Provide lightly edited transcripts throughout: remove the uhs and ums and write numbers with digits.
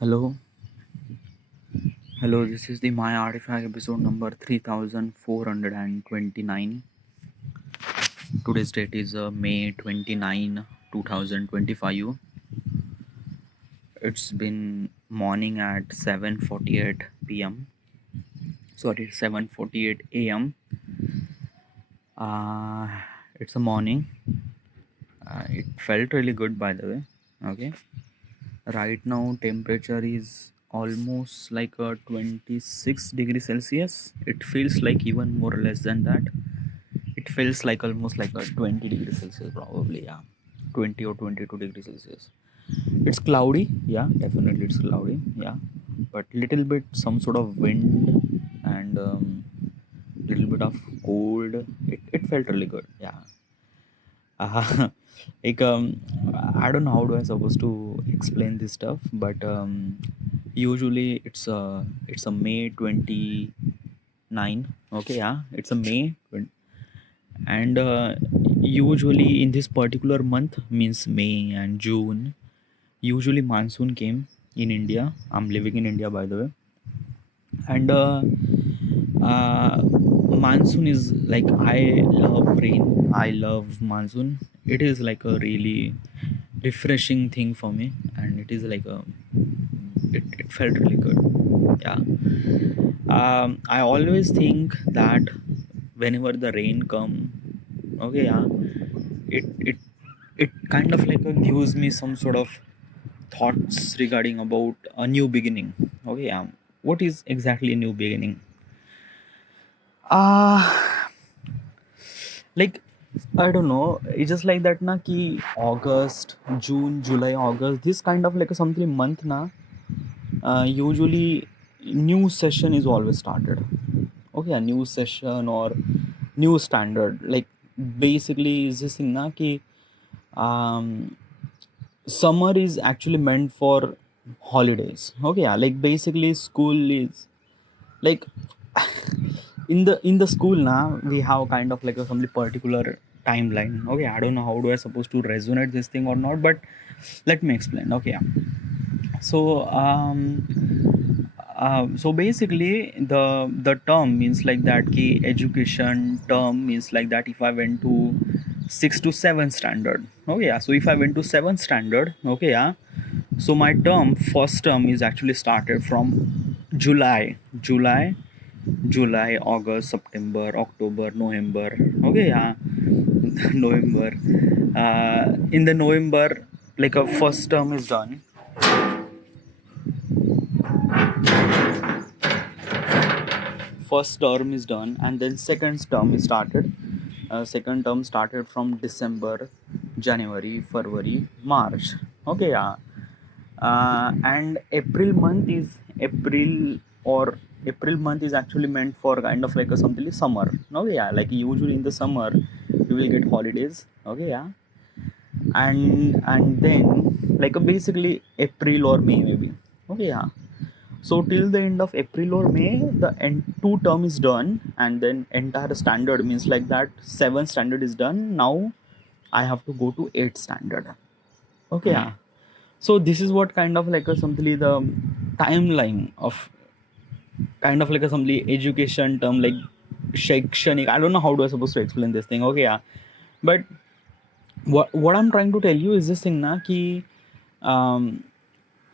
Hello, hello. This is the My Artifact episode number 3429. Today's date is May 29, 2025. It's been morning at 7:48 p.m. Sorry, 7:48 a.m. Uh, it's a morning. It felt really good, by the way. Okay. Right now, temperature is almost like a 26 degrees Celsius. It feels like even more or less than that. It feels like almost like a 20 degrees Celsius, probably, yeah. 20 or 22 degrees Celsius. It's cloudy, yeah, definitely it's cloudy, yeah. But little bit some sort of wind and little bit of cold. It felt really good, yeah. Uh, like I don't know how do I supposed to explain this stuff, but usually it's a May 29. Okay, yeah, it's a May 20, and usually in this particular month means May and June, usually monsoon came in India. I'm living in India, by the way, and uh, monsoon is like, I love rain, I love monsoon. It is like a really refreshing thing for me, and it is like it felt really good, yeah. I always think that whenever the rain come, okay, yeah, it it it kind of like gives me some sort of thoughts regarding about a new beginning. Okay, yeah. What is exactly a new beginning? uh like, I don't know, it's just like that na ki August, June, July, August, this kind of like a something month na, usually new session is always started. Okay, a new session or new standard, like basically is this thing na ki um summer is actually meant for holidays. Okay, yeah, like basically school is like in the school now we have kind of like a some particular timeline. Okay, I don't know how do I supposed to resonate this thing or not, but let me explain. Okay, yeah. So so basically the term means like that ki education term means like that if I went to 6 to 7 standard. Okay, yeah, so if I went to 7th standard, okay, yeah, so my term first term is actually started from July, July, August, September, October, November. Okay, yeah, November. In the November, like a first term is done. First term is done, and then second term is started. Second term started from December, January, February, March. Okay, yeah. And April month is actually meant for kind of like a something summer. Okay, yeah, like usually in the summer we will get holidays. Okay, yeah, and then like basically April or May maybe. Okay, yeah. So till the end of April or May, the two term is done, and then entire standard means like that 7th standard is done. Now I have to go to 8th standard. Okay, yeah. So this is what kind of like a simply the timeline of kind of like a simply education term like shaikshanik. I don't know how do I supposed to explain this thing. Okay, yeah. But what I'm trying to tell you is this thing na ki um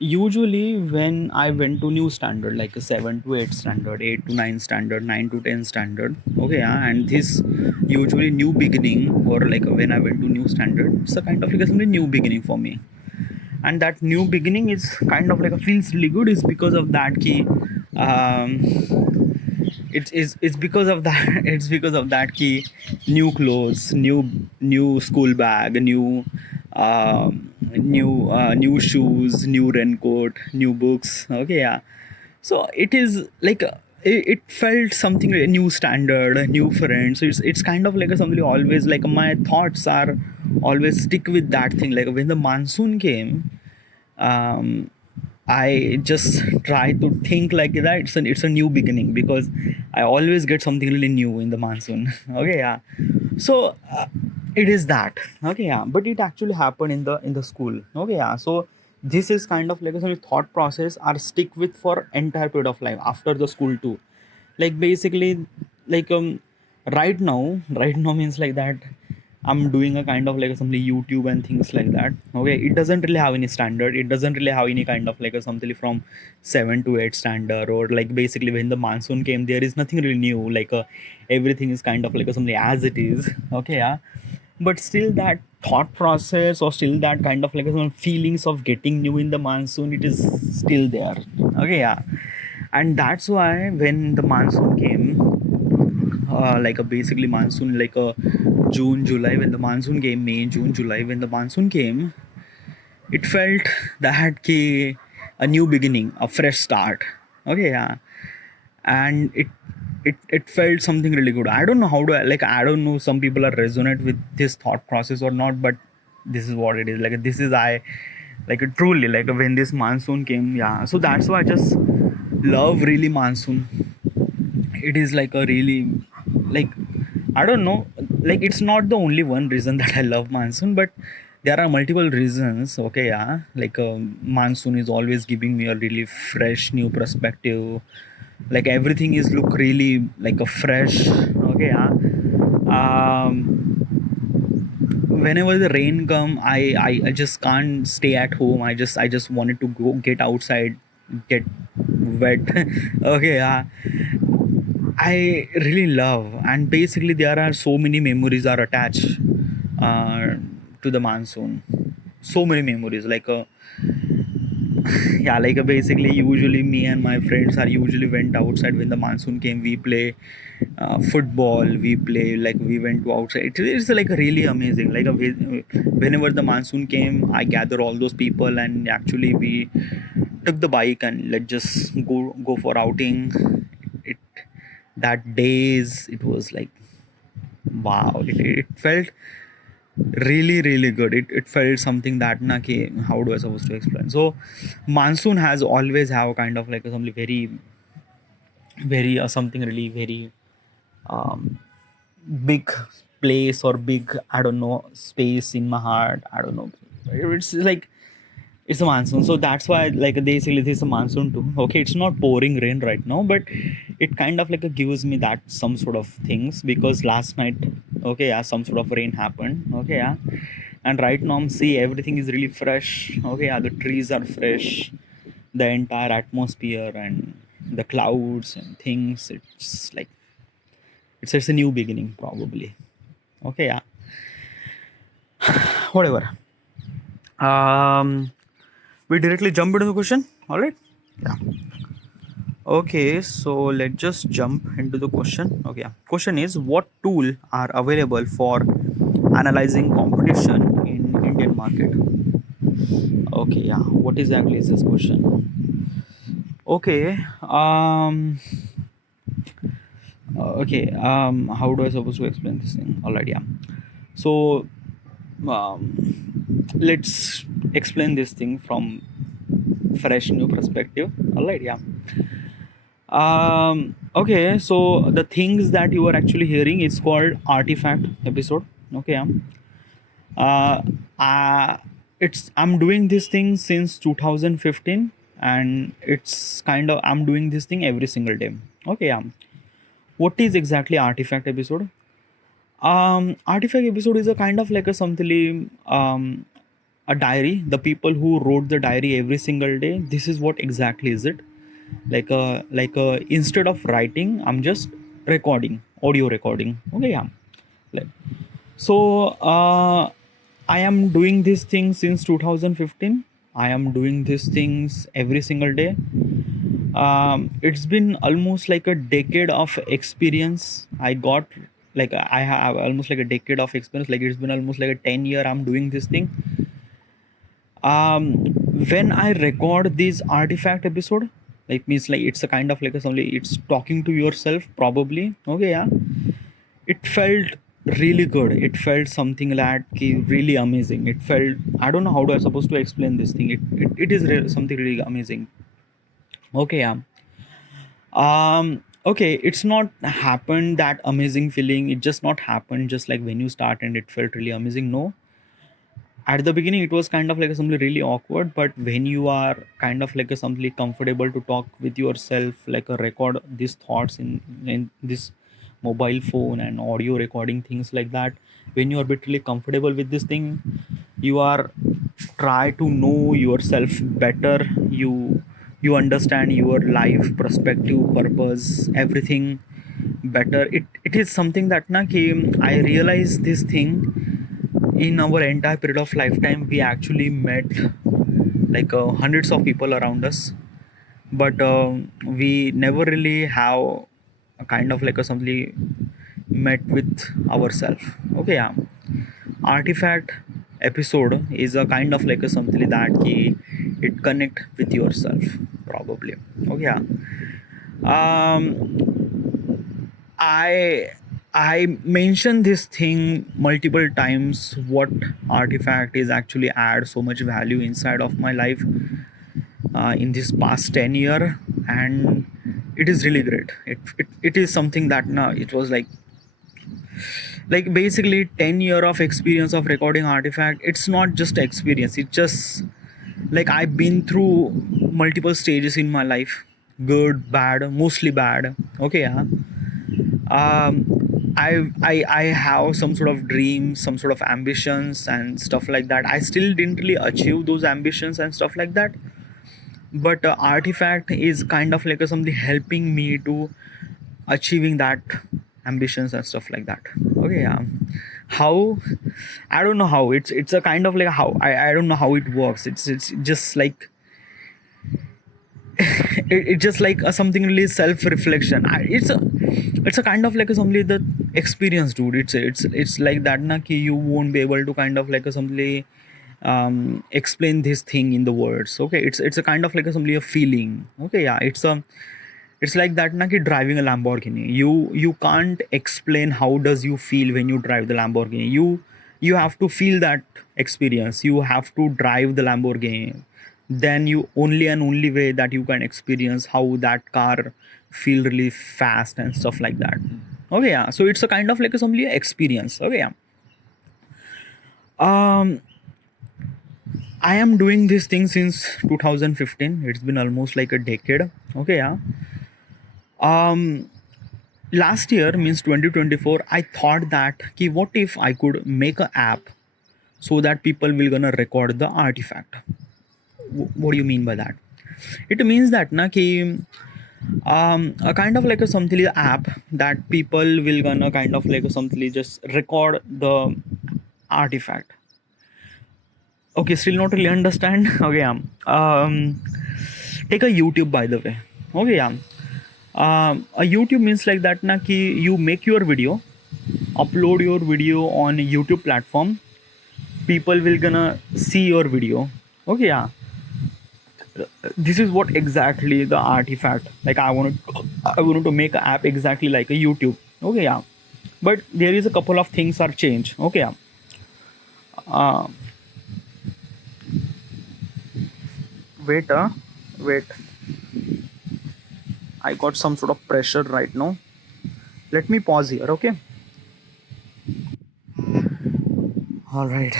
usually when I went to new standard like a 7 to 8 standard, 8 to 9 standard, 9 to 10 standard. Okay, yeah, and this usually new beginning, or like when I went to new standard, it's a kind of like a something new beginning for me. And that new beginning is kind of like a feels really good is because of that key. It's because of that it's because of that key. New clothes, new school bag, new shoes, new raincoat, new books. Okay, yeah. So it is like it felt something like a new standard, a new friend. So it's kind of like a something always like my thoughts are always stick with that thing. Like when the monsoon came, um, I just try to think like that it's a new beginning, because I always get something really new in the monsoon. Okay, yeah. So it is that. Okay, yeah. But it actually happened in the school. Okay, yeah. So this is kind of like a sort of thought process are stick with for entire period of life after the school too. Like basically, like right now means like that I'm doing a kind of like something YouTube and things like that. Okay, it doesn't really have any standard. It doesn't really have any kind of like a something from 7 to 8 standard, or like basically when the monsoon came, there is nothing really new. Like everything is kind of like a something as it is. Okay, yeah, but still that thought process or still that kind of like some feelings of getting new in the monsoon, it is still there. Okay, yeah, and that's why when the monsoon came, like a basically monsoon like a June July, when the monsoon came, May June July, when the monsoon came, it felt that ki, a new beginning, a fresh start. Okay, yeah, and it felt something really good. I don't know how to, like, I don't know, some people are resonate with this thought process or not, but this is what it is. Like this is I, like truly, like when this monsoon came, yeah. So that's why I just love really monsoon. It is like a really, like, I don't know, like it's not the only one reason that I love monsoon, but there are multiple reasons. Okay, yeah, like monsoon is always giving me a really fresh new perspective. Like everything is look really like a fresh. Okay, yeah. Whenever the rain come, I just can't stay at home. I just wanted to go get outside, get wet. Okay, yeah, I really love, and basically there are so many memories are attached uh, to the monsoon. So many memories, like yeah, like basically usually me and my friends are usually went outside when the monsoon came. We play football. We play, like we went to outside. It's like really amazing. Like whenever the monsoon came, I gather all those people and actually we took the bike and let's just go for outing. It that days it was like wow. It felt really good. It felt something that na ki, how do I supposed to explain? So monsoon has always have kind of like something very something really very um, big place or big, I don't know, space in my heart. I don't know, it's like it's a monsoon, so that's why like basically this is a monsoon too. Okay, it's not pouring rain right now, but it kind of like gives me that some sort of things, because last night, okay, yeah, some sort of rain happened. Okay, yeah, and right now I'm see everything is really fresh. Okay, yeah, the trees are fresh, the entire atmosphere and the clouds and things, it's like it's a new beginning probably. Okay, yeah, whatever. um we directly jump into the question. All right, yeah. Okay, so let's just jump into the question. Okay, yeah. Question is, what tool are available for analyzing competition in Indian market? Okay, yeah. What exactly is this question? Okay. Okay. How do I supposed to explain this thing? Alright, yeah. So let's explain this thing from fresh new perspective. Alright, yeah. Okay, so the things that you are actually hearing is called artifact episode. Okay, yeah. uh, uh it's, I'm doing this thing since 2015, and it's kind of, I'm doing this thing every single day. Okay, yeah. What is exactly artifact episode? Artifact episode is a kind of like a something, a diary. The people who wrote the diary every single day, this is what exactly is it. Like instead of writing, I'm just recording, audio recording. Okay, yeah. Like, so I am doing this thing since 2015. I am doing these things every single day. It's been almost like a decade of experience I got. Like I have almost like a decade of experience. Like it's been almost like a 10 year I'm doing this thing. um when I record this artifact episode, like means like it's a kind of like a only, it's talking to yourself probably. Okay, yeah. It felt really good. It felt something like really amazing. It felt, I don't know how do I supposed to explain this thing. It is something really amazing. Okay, yeah. Okay, it's not happened that amazing feeling. It just not happened just like when you start and it felt really amazing. No, At the beginning it was kind of like something really awkward, but when you are kind of like something comfortable to talk with yourself, like a record these thoughts in this mobile phone and audio recording things like that, when you are literally comfortable with this thing, you are try to know yourself better. You understand your life perspective, purpose, everything better. It is something that na ki I realized this thing in our entire period of lifetime. We actually met like hundreds of people around us, but we never really have a kind of like a something met with ourselves. Okay, yeah. Artifact episode is a kind of like a something that ki it connect with yourself probably. Okay, yeah. um I I mentioned this thing multiple times. What artifact is actually add so much value inside of my life in this past 10 year, and it is really great. It is something that now it was like basically 10 year of experience of recording artifact. It's not just experience. It's just like I've been through multiple stages in my life, good, bad, mostly bad. Okay, yeah. I have some sort of dreams, some sort of ambitions and stuff like that. I still didn't really achieve those ambitions and stuff like that, but artifact is kind of like a, something helping me to achieving that ambitions and stuff like that. Okay, yeah. How, I don't know how it's a kind of like how I don't know how it works. It's just like it's just like a something really self-reflection. It's a kind of like a something the experience, dude. It's like that na ki you won't be able to kind of like a something explain this thing in the words. Okay, it's a kind of like a something a feeling. Okay, yeah. It's like that na ki driving a Lamborghini. You can't explain how does you feel when you drive the Lamborghini. You have to feel that experience. You have to drive the Lamborghini. Then you only and only way that you can experience how that car feel really fast and stuff like that. Okay, yeah. So it's a kind of like a some experience. Okay, yeah. Um, I am doing this thing since 2015. It's been almost like a decade. Okay, yeah. Um, Last year means 2024. I thought that ki what if I could make an app so that people will gonna record the artifact. What do you mean by that? It means that na ki a kind of like a something app that people will gonna kind of like a something just record the artifact. Okay, still not really understand. Okay, yeah. Take a YouTube, by the way. Okay, yeah. A YouTube means like that na ki you make your video, upload your video on YouTube platform, people will gonna see your video. Okay, yeah. This is what exactly the artifact, like I wanted to make an app exactly like a YouTube. Okay, yeah. But there is a couple of things are changed. Okay, yeah. uh, wait wait, I got some sort of pressure right now. Let me pause here. Okay, all right.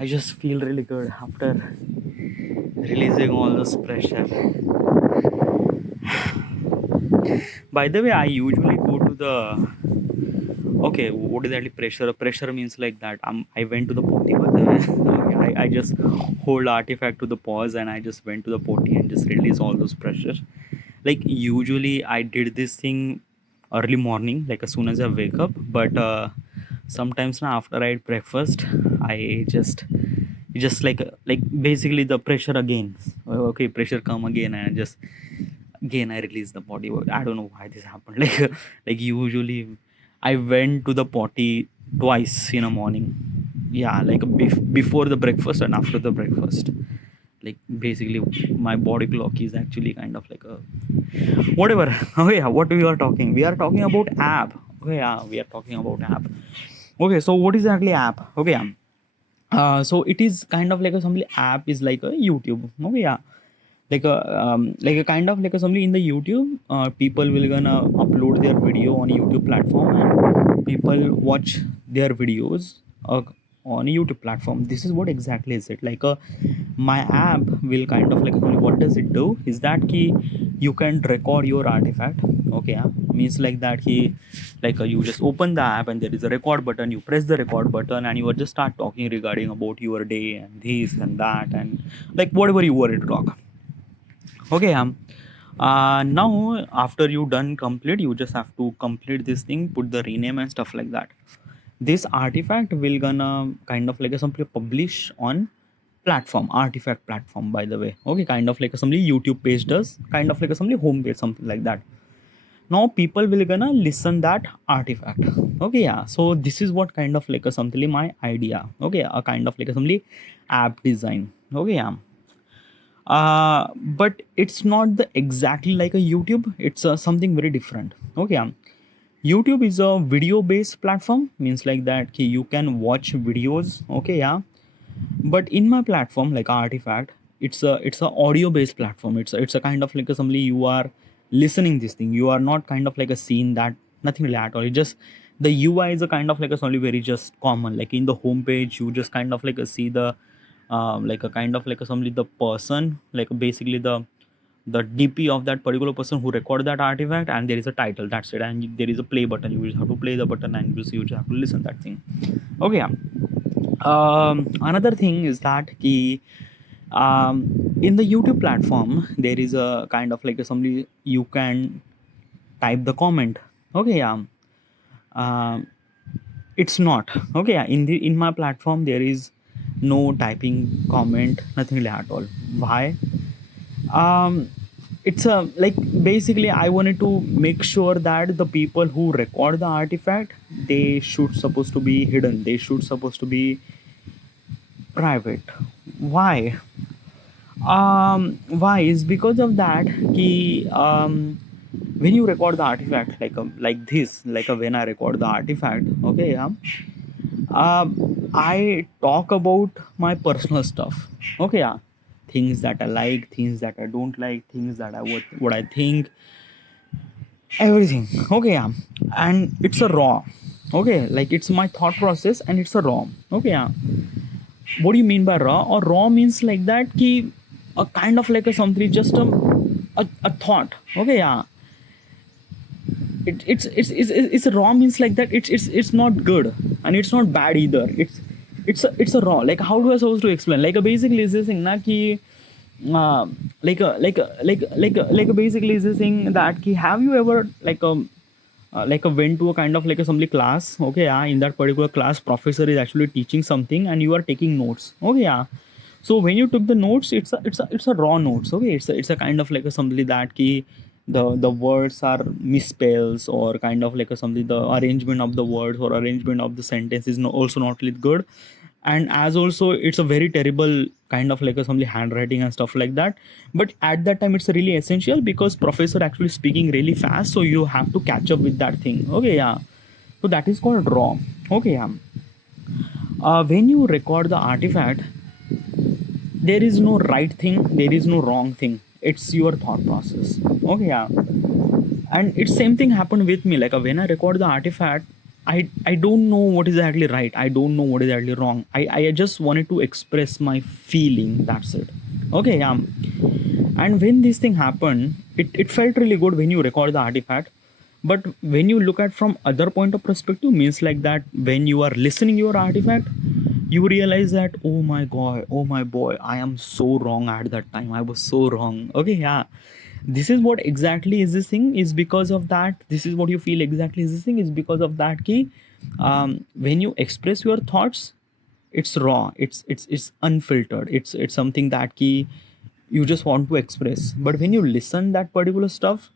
I just feel really good after releasing all this pressure. By the way, I usually go to the, okay, what is that pressure? Pressure means like that I went to the potty, by the way. Okay, I just hold artifact to the pause and I just went to the potty and just release all those pressure. Like usually I did this thing early morning, like as soon as I wake up, but sometimes now after I eat breakfast, I just like basically the pressure again. Okay, pressure come again and just again I release the body. I don't know why this happened. Like usually I went to the potty twice in a morning. Yeah, like before the breakfast and after the breakfast. Like basically my body clock is actually kind of like a whatever. Oh yeah, what we are talking? We are talking about app. Okay, yeah, we are talking about app. Okay, so what is exactly app? Okay, yeah. So it is kind of like a something app is like a YouTube. Okay, yeah. Like a kind of like a something in the YouTube. People will gonna upload their video on YouTube platform and people watch their videos on a YouTube platform. This is what exactly is it like a my app will kind of like what does it do is that key you can record your artifact. Okay, yeah, means like that he like you just open the app and there is a record button, you press the record button and you just start talking regarding about your day and this and that and like whatever you were to talk. Okay, now after you done complete, you just have to complete this thing, put the rename and stuff like that. This artifact will gonna kind of like a simply publish on platform, artifact platform, by the way. Okay, kind of like a simply YouTube page does, kind of like a simply home page, something like that. Now people will gonna listen that artifact. Okay, yeah, so this is what kind of like a something my idea. Okay, a kind of like a simply app design. Okay, yeah, but it's not the exactly like a YouTube, it's something very different. Okay, YouTube is a video based platform, means like that ki you can watch videos. Okay, yeah, but in my platform like artifact, it's a audio based platform. It's a kind of like a somebody you are listening this thing, you are not kind of like a scene that nothing really at all. It just the UI is a kind of like a only very just common, like in the homepage you just kind of like a see the like a kind of like a somebody the person, like basically the DP of that particular person who recorded that artifact, and there is a title. That's it, and there is a play button. You just have to play the button, and you just have to listen that thing. Okay. Yeah. Another thing is that key in the YouTube platform there is a kind of like a somebody you can type the comment. Okay. Yeah. Um, it's not okay. Yeah. In my platform there is no typing comment, nothing like at all. Why? um it's a like basically I wanted to make sure that the people who record the artifact, they should supposed to be hidden, they should supposed to be private. Why? Why is because of that ki when you record the artifact like this, like when I record the artifact. Okay, yeah, I talk about my personal stuff. Okay, yeah, things that I like, things that I don't like, things that what I think, everything. Okay, yeah, and it's a raw. Okay, like it's my thought process and it's a raw. Okay, yeah. What do you mean by raw? Or raw means like that ki a kind of like a something just a thought. Okay, yeah. It's a raw means like that it's not good and it's not bad either. It's a raw. Like how do I supposed to explain? Like basically is this thing na ki like a basically is this thing that ki have you ever like a went to a kind of like a assembly class. Okay, yeah, in that particular class professor is actually teaching something and you are taking notes. Okay, yeah, so when you took the notes, it's a raw notes. Okay, it's a kind of like a something that ki the words are misspells or kind of like a something the arrangement of the words or arrangement of the sentence is also not really good, and as also it's a very terrible kind of like a something handwriting and stuff like that. But at that time it's really essential because professor actually speaking really fast, so you have to catch up with that thing. Okay, yeah, so that is called raw. Okay, yeah. When you record the artifact, there is no right thing, there is no wrong thing, it's your thought process. Okay, yeah, and it's same thing happened with me. Like when I record the artifact, I don't know what is actually right, I don't know what is actually wrong. I just wanted to express my feeling, that's it. Okay, yeah, and when this thing happened, it felt really good when you record the artifact. But when you look at from other point of perspective, means like that when you are listening your artifact, you realize that oh my god, oh my boy, I am so wrong at that time, I was so wrong. Okay, yeah, this is what exactly is this thing is because of that. This is what you feel exactly is this thing is because of that key. When you express your thoughts, it's raw, it's unfiltered, it's something that key you just want to express. But when you listen that particular stuff,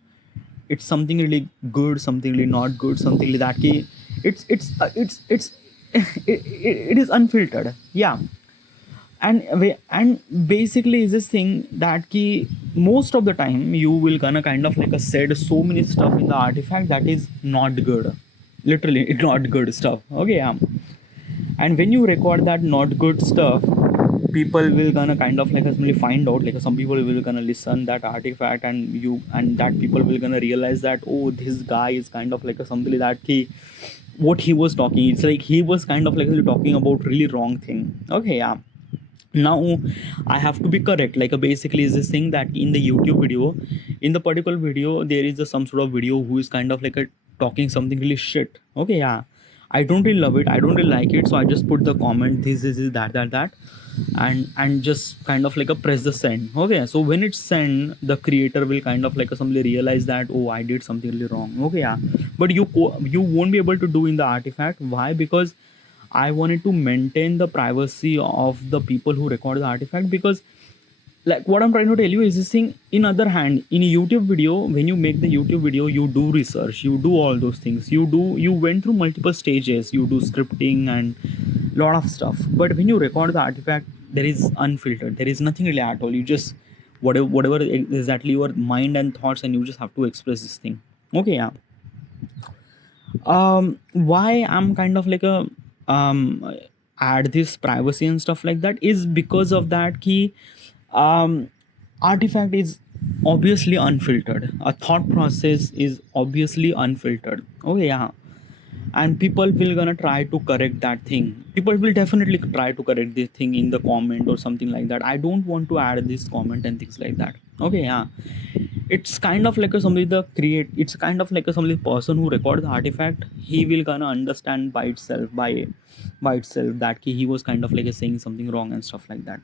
it's something really good, something really not good, something like that key it's it is unfiltered. Yeah, and basically is this thing that ki most of the time you will gonna kind of like a said so many stuff in the artifact that is not good, literally it's not good stuff. Okay, yeah, and when you record that not good stuff, people will gonna kind of like suddenly find out, like some people will gonna listen that artifact, and that people will gonna realize that, oh, this guy is kind of like a something that he, what he was talking, it's like he was kind of like talking about really wrong thing. Okay, yeah. Now I have to be correct, like basically is this thing that in the YouTube video, in the particular video, there is some sort of video who is kind of like talking something really shit. Okay, yeah. I don't really love it, I don't really like it, so I just put the comment, this is that, and just kind of like a press the send. Okay, so when it's send, the creator will kind of like suddenly realize that, oh, I did something really wrong. Okay, yeah. But you won't be able to do in the artifact. Why? Because I wanted to maintain the privacy of the people who record the artifact. Because like what I'm trying to tell you is this thing, in other hand, in a YouTube video, when you make the YouTube video, you do research, you do all those things, you went through multiple stages, you do scripting and lot of stuff. But when you record the artifact, there is unfiltered, there is nothing really at all. You just whatever exactly your mind and thoughts, and you just have to express this thing. Okay, yeah. Why I'm kind of like a add this privacy and stuff like that is because of that key. Artifact is obviously unfiltered, a thought process is obviously unfiltered. Okay, yeah. And people will gonna try to correct that thing, people will definitely try to correct this thing in the comment or something like that. I don't want to add this comment and things like that. Okay, yeah. It's kind of like a somebody the create, it's kind of like a somebody person who record the artifact, he will gonna understand by itself that he was kind of like a saying something wrong and stuff like that.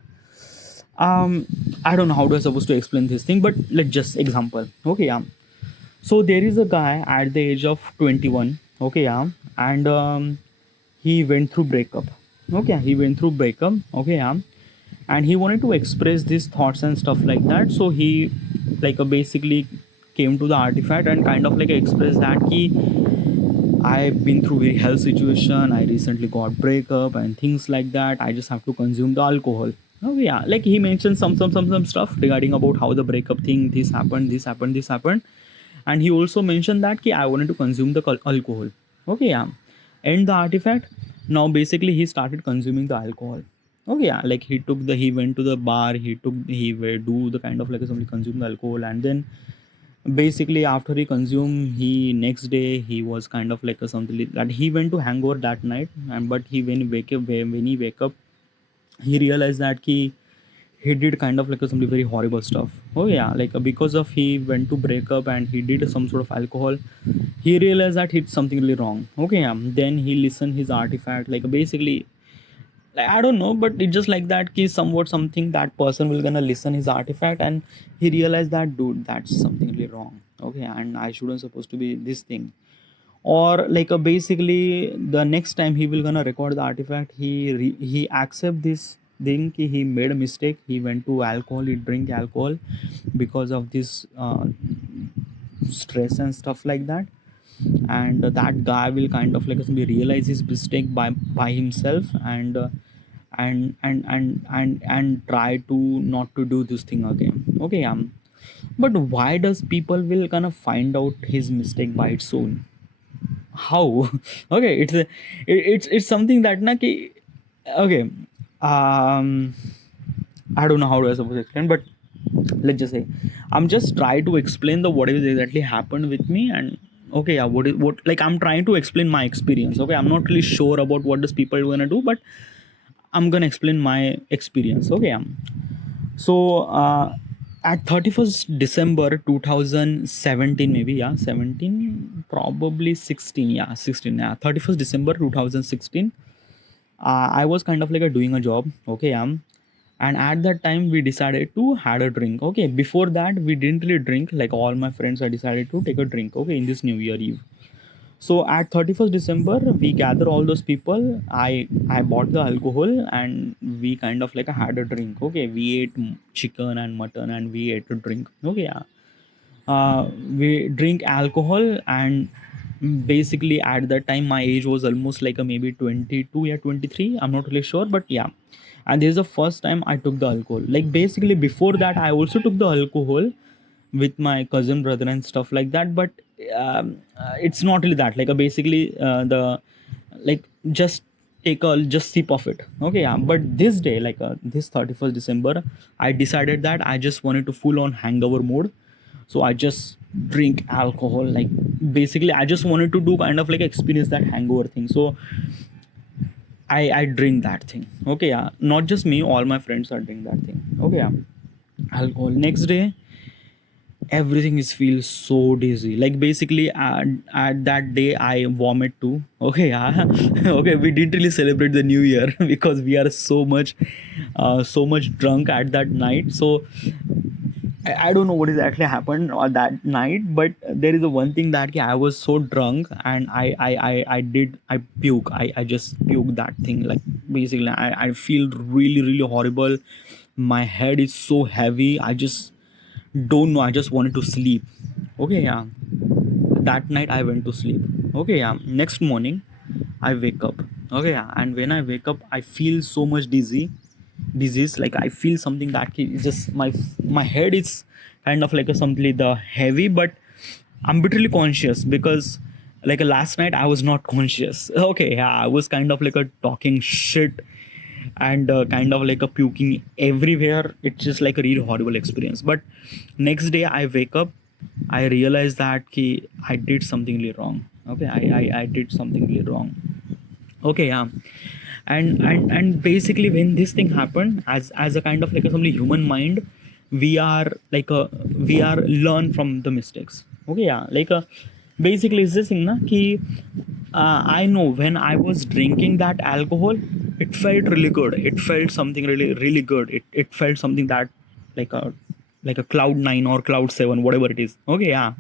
I don't know how to I supposed to explain this thing, but let's just example. Okay, yeah. So there is a guy at the age of 21. Okay, yeah. And he went through breakup. Okay, he went through breakup. Okay, yeah. And he wanted to express these thoughts and stuff like that, so he like basically came to the artifact and kind of like expressed that he, I've been through very health situation, I recently got breakup and things like that, I just have to consume the alcohol. Oh yeah, like he mentioned some stuff regarding about how the breakup thing, this happened. And he also mentioned that I wanted to consume the alcohol. Okay, yeah. And the artifact, now basically he started consuming the alcohol. Okay, yeah. Like he went to the bar, he will do the kind of like somebody consume the alcohol, and then basically after he consumed, he next day he was kind of like a something like that he went to hangover that night. And but he when he wake up, he realized that he did kind of like a something very horrible stuff. Oh yeah, like because of he went to break up and he did some sort of alcohol, he realized that it's something really wrong. Okay, yeah. Then he listened his artifact, like basically, like I don't know, but it's just like that somewhat something that person will gonna listen his artifact, and he realized that, dude, that's something really wrong. Okay, and I shouldn't supposed to be this thing. Or like basically the next time he will gonna record the artifact, he accept this thing he made a mistake, he went to alcohol, he drink alcohol because of this stress and stuff like that. And that guy will kind of like realize his mistake by himself, and try to not to do this thing again. Okay, but why does people will kind of find out his mistake by its own? How? Okay, it's something that na ki, okay, um I don't know how to I suppose explain, but let's just say I'm just trying to explain the what is exactly happened with me. And okay, yeah, what like I'm trying to explain my experience. Okay, I'm not really sure about what does people gonna do, but I'm gonna explain my experience. Okay, so at 31st December 2017, maybe, yeah, 17, probably 16, yeah, 16, yeah, 31st December 2016, I was kind of like doing a job. Okay, and at that time we decided to had a drink. Okay, before that we didn't really drink, like all my friends, I decided to take a drink, okay, in this New Year Eve. So at 31st December, we gather all those people. I bought the alcohol and we kind of like had a drink. Okay, we ate chicken and mutton and we ate a drink. Okay, yeah. We drink alcohol, and basically at that time my age was almost like a maybe 22, yeah, 23. I'm not really sure, but yeah. And this is the first time I took the alcohol. Like basically before that, I also took the alcohol with my cousin brother and stuff like that, but it's not really that like basically the like just take a just sip of it. Okay, yeah. But this day, like this 31st December, I decided that I just wanted to full on hangover mode. So I just drink alcohol. Like basically, I just wanted to do kind of like experience that hangover thing. So I drink that thing. Okay, yeah. Not just me, all my friends are doing that thing. Okay, yeah. Alcohol. Next day, everything is feels so dizzy. Like basically, at that day I vomit too. Okay, yeah. Okay, we didn't really celebrate the new year because we are so much drunk at that night. So I don't know what exactly happened on that night, but there is a one thing that I was so drunk and I puke. I just puke that thing. Like basically, I feel really really horrible. My head is so heavy. I just don't know. I just wanted to sleep. Okay, yeah. That night I went to sleep. Okay, yeah. Next morning I wake up. Okay, yeah. And when I wake up, I feel so much dizzy. Disease, like I feel something that is just my head is kind of like a something the heavy, but I'm literally conscious because like last night I was not conscious. Okay, yeah. I was kind of like a talking shit and kind of like a puking everywhere. It's just like a really horrible experience. But next day I wake up, I realize that I did something really wrong. Okay, I did something really wrong. Okay, yeah. And basically when this thing happened, as a kind of like a somebody human mind, we are like a we are learn from the mistakes. Okay, yeah. Like basically is this thing na ki I know when I was drinking that alcohol, it felt really good. It felt something really really good. It felt something that like a cloud 9 or cloud 7, whatever it is. Okay, yeah.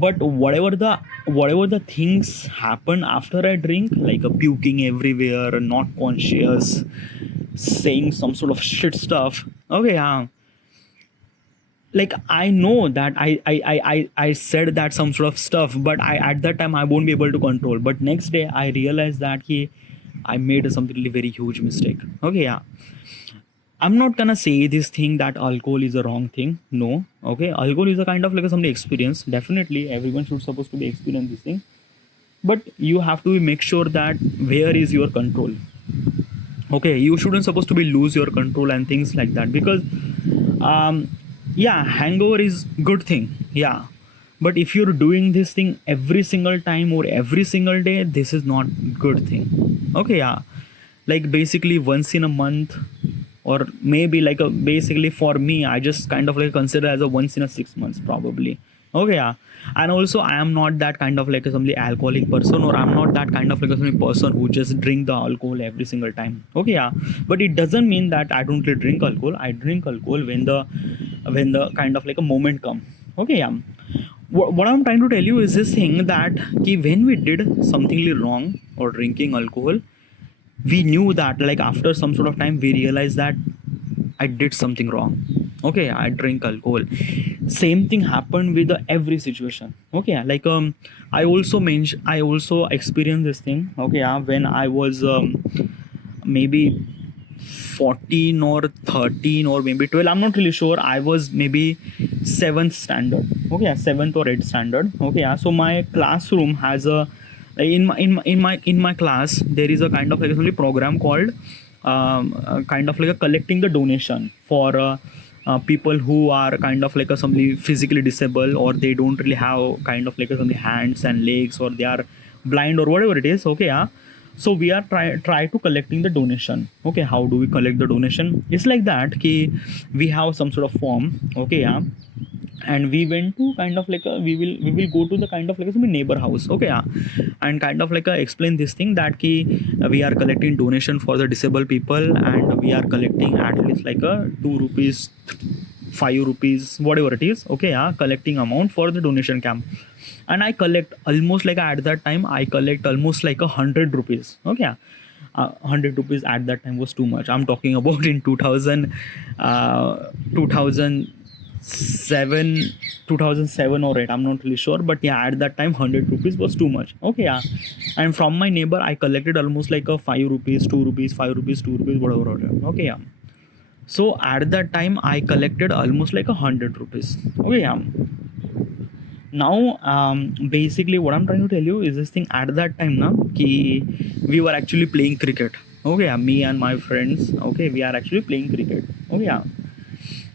But whatever the things happen after I drink, like a puking everywhere, not conscious, saying some sort of shit stuff. Okay, yeah. Like I know that I said that some sort of stuff, but I at that time I won't be able to control. But next day I realized that I made something really very huge mistake. Okay, yeah. I'm not gonna say this thing that alcohol is a wrong thing. No, okay. Alcohol is a kind of like a something experience. Definitely, everyone should supposed to be experience this thing. But you have to make sure that where is your control. Okay, you shouldn't supposed to be lose your control and things like that because, um, yeah, hangover is good thing. Yeah, but if you're doing this thing every single time or every single day, this is not good thing. Okay, yeah, like basically once in a month or maybe like a basically for me I just kind of like consider as a once in a 6 months probably. Okay, yeah. And also I am not that kind of like a somebody alcoholic person, or I'm not that kind of like a somebody person who just drink the alcohol every single time. Okay, yeah. But it doesn't mean that I don't really drink alcohol. I drink alcohol when the kind of like a moment come. Okay, yeah. What I'm trying to tell you is this thing that when we did something really wrong or drinking alcohol, we knew that like after some sort of time we realized that I did something wrong. Okay, I drink alcohol. Same thing happened with every situation. Okay, like I also experienced this thing. Okay, when I was maybe 14 or 13 or maybe 12, I'm not really sure. I was maybe 7th standard. Okay, yeah, 7th or 8th standard. Okay, yeah. So my classroom has a in my class there is a kind of like a program called kind of like a collecting the donation for people who are kind of like a somebody physically disabled, or they don't really have kind of like a somebody hands and legs, or they are blind or whatever it is. Okay, yeah. So we are try to collecting the donation. Okay, how do we collect the donation? It's like that ki we have some sort of form. Okay, yeah. And we went to kind of like a we will go to the kind of like a neighbor house. Okay, yeah. And kind of like explain this thing that ki we are collecting donation for the disabled people, and we are collecting at least like a 2 rupees, 5 rupees, whatever it is. Okay, yeah. Collecting amount for the donation camp. And I collect almost like at that time I collect almost like 100 rupees. Okay, yeah. 100 rupees at that time was too much. I'm talking about in 2007 or 8, I'm not really sure, but yeah, at that time 100 rupees was too much. Okay, yeah. And from my neighbor I collected almost like a 5 rupees, 2 rupees, 5 rupees, 2 rupees, whatever. Okay, yeah. So at that time I collected almost like 100 rupees. Okay, yeah. Now basically what I'm trying to tell you is this thing. At that time na ki we were actually playing cricket. Okay, yeah, me and my friends, okay, we are actually playing cricket. Okay, yeah.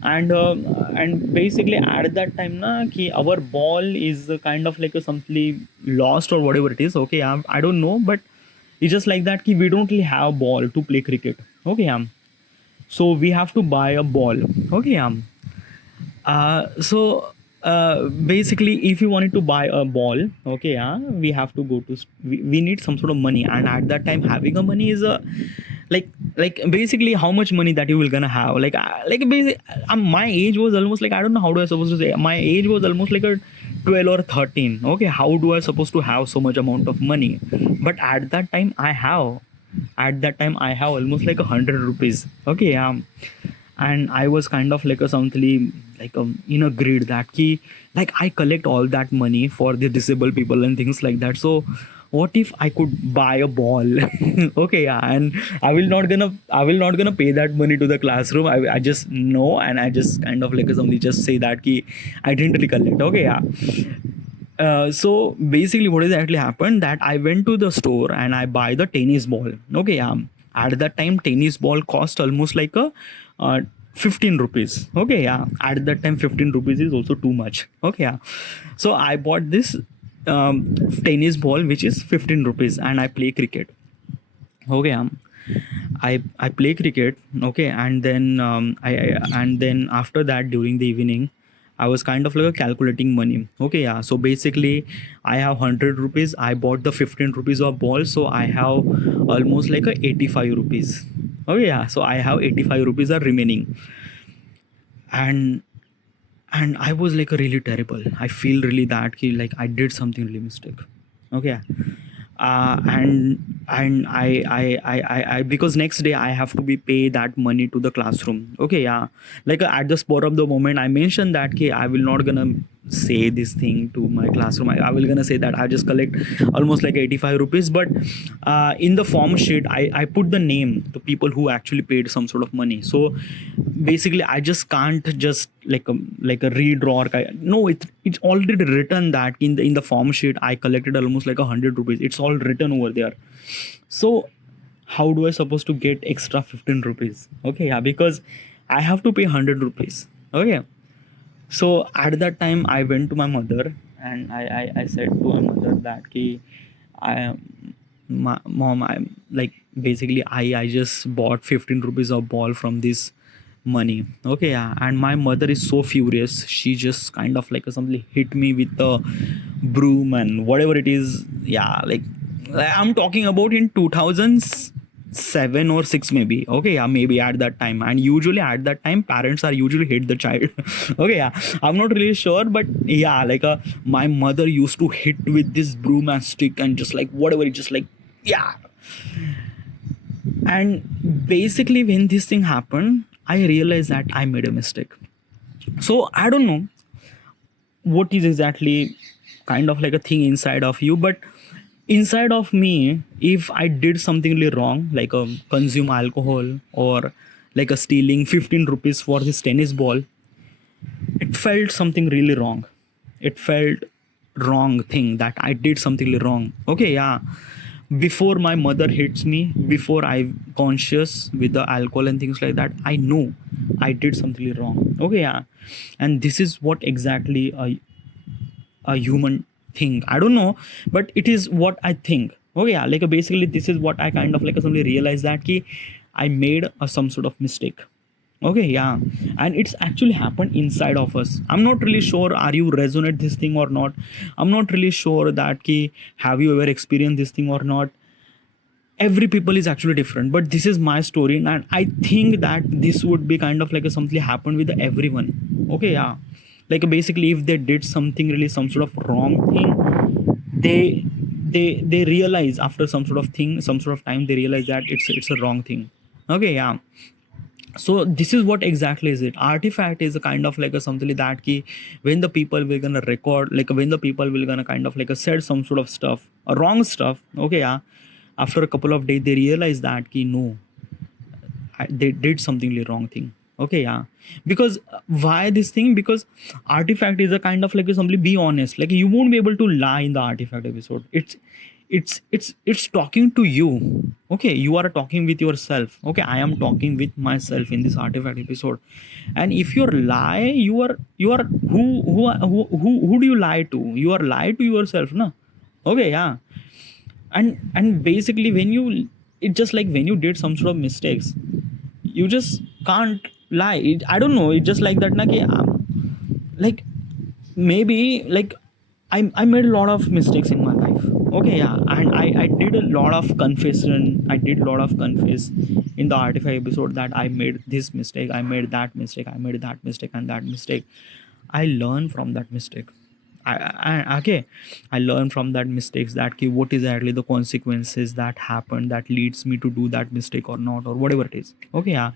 And basically at that time na ki our ball is kind of like a something lost or whatever it is. Okay, yeah, I don't know, but it's just like that ki we don't really have ball to play cricket. Okay, yeah. So we have to buy a ball. Okay, yeah. So basically if you wanted to buy a ball, okay, yeah, we have to go to we need some sort of money. And at that time having a money is a like basically how much money that you will gonna have, like basic, my age was almost like, I don't know how do I supposed to say, my age was almost like a 12 or 13. Okay, how do I supposed to have so much amount of money? But at that time I have almost like 100 rupees. Okay, yeah. And I was kind of like a something like in a greed that key, like I collect all that money for the disabled people and things like that. So what if I could buy a ball? Okay, yeah. And I will not gonna pay that money to the classroom. I just know, and I just kind of like something just say that key I didn't really collect. Okay, yeah. So basically what has actually happened that I went to the store and I buy the tennis ball. Okay, yeah. At that time tennis ball cost almost like a 15 rupees. Okay, yeah. At that time 15 rupees is also too much. Okay, yeah. So I bought this tennis ball which is 15 rupees and I play cricket. Okay, I play cricket. Okay, and then and then after that during the evening I was kind of like a calculating money. Okay, yeah. So basically I have 100 rupees. I bought the 15 rupees of ball, so I have almost like a 85 rupees. Okay, yeah. So I have 85 rupees are remaining. And and I was like a really terrible. I feel really that like I did something really mistake. Okay, and I because next day I have to be pay that money to the classroom. Okay, yeah. Like at the spur of the moment I mentioned that okay, I will not gonna say this thing to my classroom. I will gonna say that I just collect almost like 85 rupees, but in the form sheet I put the name to people who actually paid some sort of money. So basically I just can't just like a redraw or no, it's already written that in the form sheet I collected almost like 100 rupees. It's all written over there. So how do I supposed to get extra 15 rupees? Okay, yeah, because I have to pay 100 rupees. Okay, so at that time I went to my mother and I said to my mother that ki I mom, I'm like basically I just bought 15 rupees of ball from this money. Okay, yeah. And my mother is so furious, she just kind of like somebody hit me with the broom and whatever it is. Yeah, like I'm talking about in 2007 or 6 maybe. Okay, yeah, maybe at that time. And usually at that time parents are usually hit the child. Okay, yeah, I'm not really sure, but yeah, like my mother used to hit with this broom and stick and just like whatever it just like, yeah. And basically when this thing happened I realized that I made a mistake. So I don't know what is exactly kind of like a thing inside of you, but inside of me, if I did something really wrong, like consume alcohol or like a stealing 15 rupees for this tennis ball, it felt something really wrong. It felt wrong thing that I did something really wrong. Okay, yeah. Before my mother hits me, before I'm conscious with the alcohol and things like that, I know I did something really wrong. Okay, yeah. And this is what exactly a human thing, I don't know, but it is what I think. Okay, yeah, like basically this is what I kind of like suddenly realized that ki I made some sort of mistake. Okay, yeah. And it's actually happened inside of us. I'm not really sure are you resonate this thing or not. I'm not really sure that ki have you ever experienced this thing or not. Every people is actually different, but this is my story and I think that this would be kind of like a something happened with everyone. Okay, yeah. Like basically if they did something really some sort of wrong thing, they realize after some sort of thing, some sort of time, they realize that it's a wrong thing. Okay, yeah. So this is what exactly is it. Artifact is a kind of like a something like that key when the people will gonna record, like when the people will gonna kind of like a said some sort of stuff, a wrong stuff. Okay, yeah. After a couple of days they realize that key no, they did something really wrong thing. Okay, yeah. Because why this thing? Because artifact is a kind of like simply be honest. Like you won't be able to lie in the artifact episode. It's talking to you. Okay, you are talking with yourself. Okay, I am talking with myself in this artifact episode. And if you lie, you are who do you lie to? You are lie to yourself, na? Okay, yeah. And basically when you, it's just like when you did some sort of mistakes, you just can't lie. I don't know, it's just like that na, ki, like maybe like I made a lot of mistakes in my life. Okay, yeah. And I did a lot of confession. I did a lot of confess in the artifact episode that I made this mistake, I made that mistake, I made that mistake and that mistake. I learn from that mistake. Okay, I learn from that mistakes that ki, what is actually the consequences that happen that leads me to do that mistake or not, or whatever it is. Okay, yeah.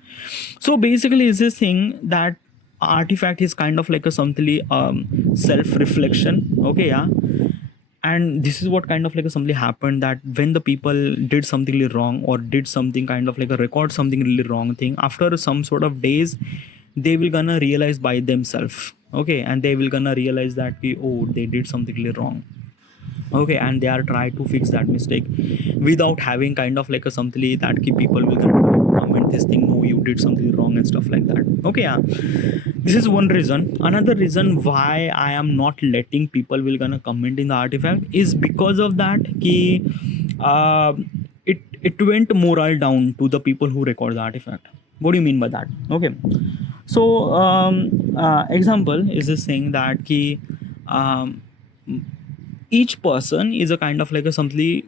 So basically is this thing that artifact is kind of like a something self reflection. Okay, yeah. And this is what kind of like a something happened, that when the people did something really wrong or did something kind of like a record something really wrong thing, after some sort of days they will gonna realize by themselves. Okay, and they will gonna realize that oh, they did something really wrong. Okay, and they are trying to fix that mistake without having kind of like a something that people will comment this thing, no, you did something wrong and stuff like that. Okay, yeah. This is one reason. Another reason why I am not letting people will gonna comment in the artifact is because of that ki, it went moral down to the people who record the artifact. What do you mean by that? Okay, so example is this thing that ki, um, each person is a kind of like a something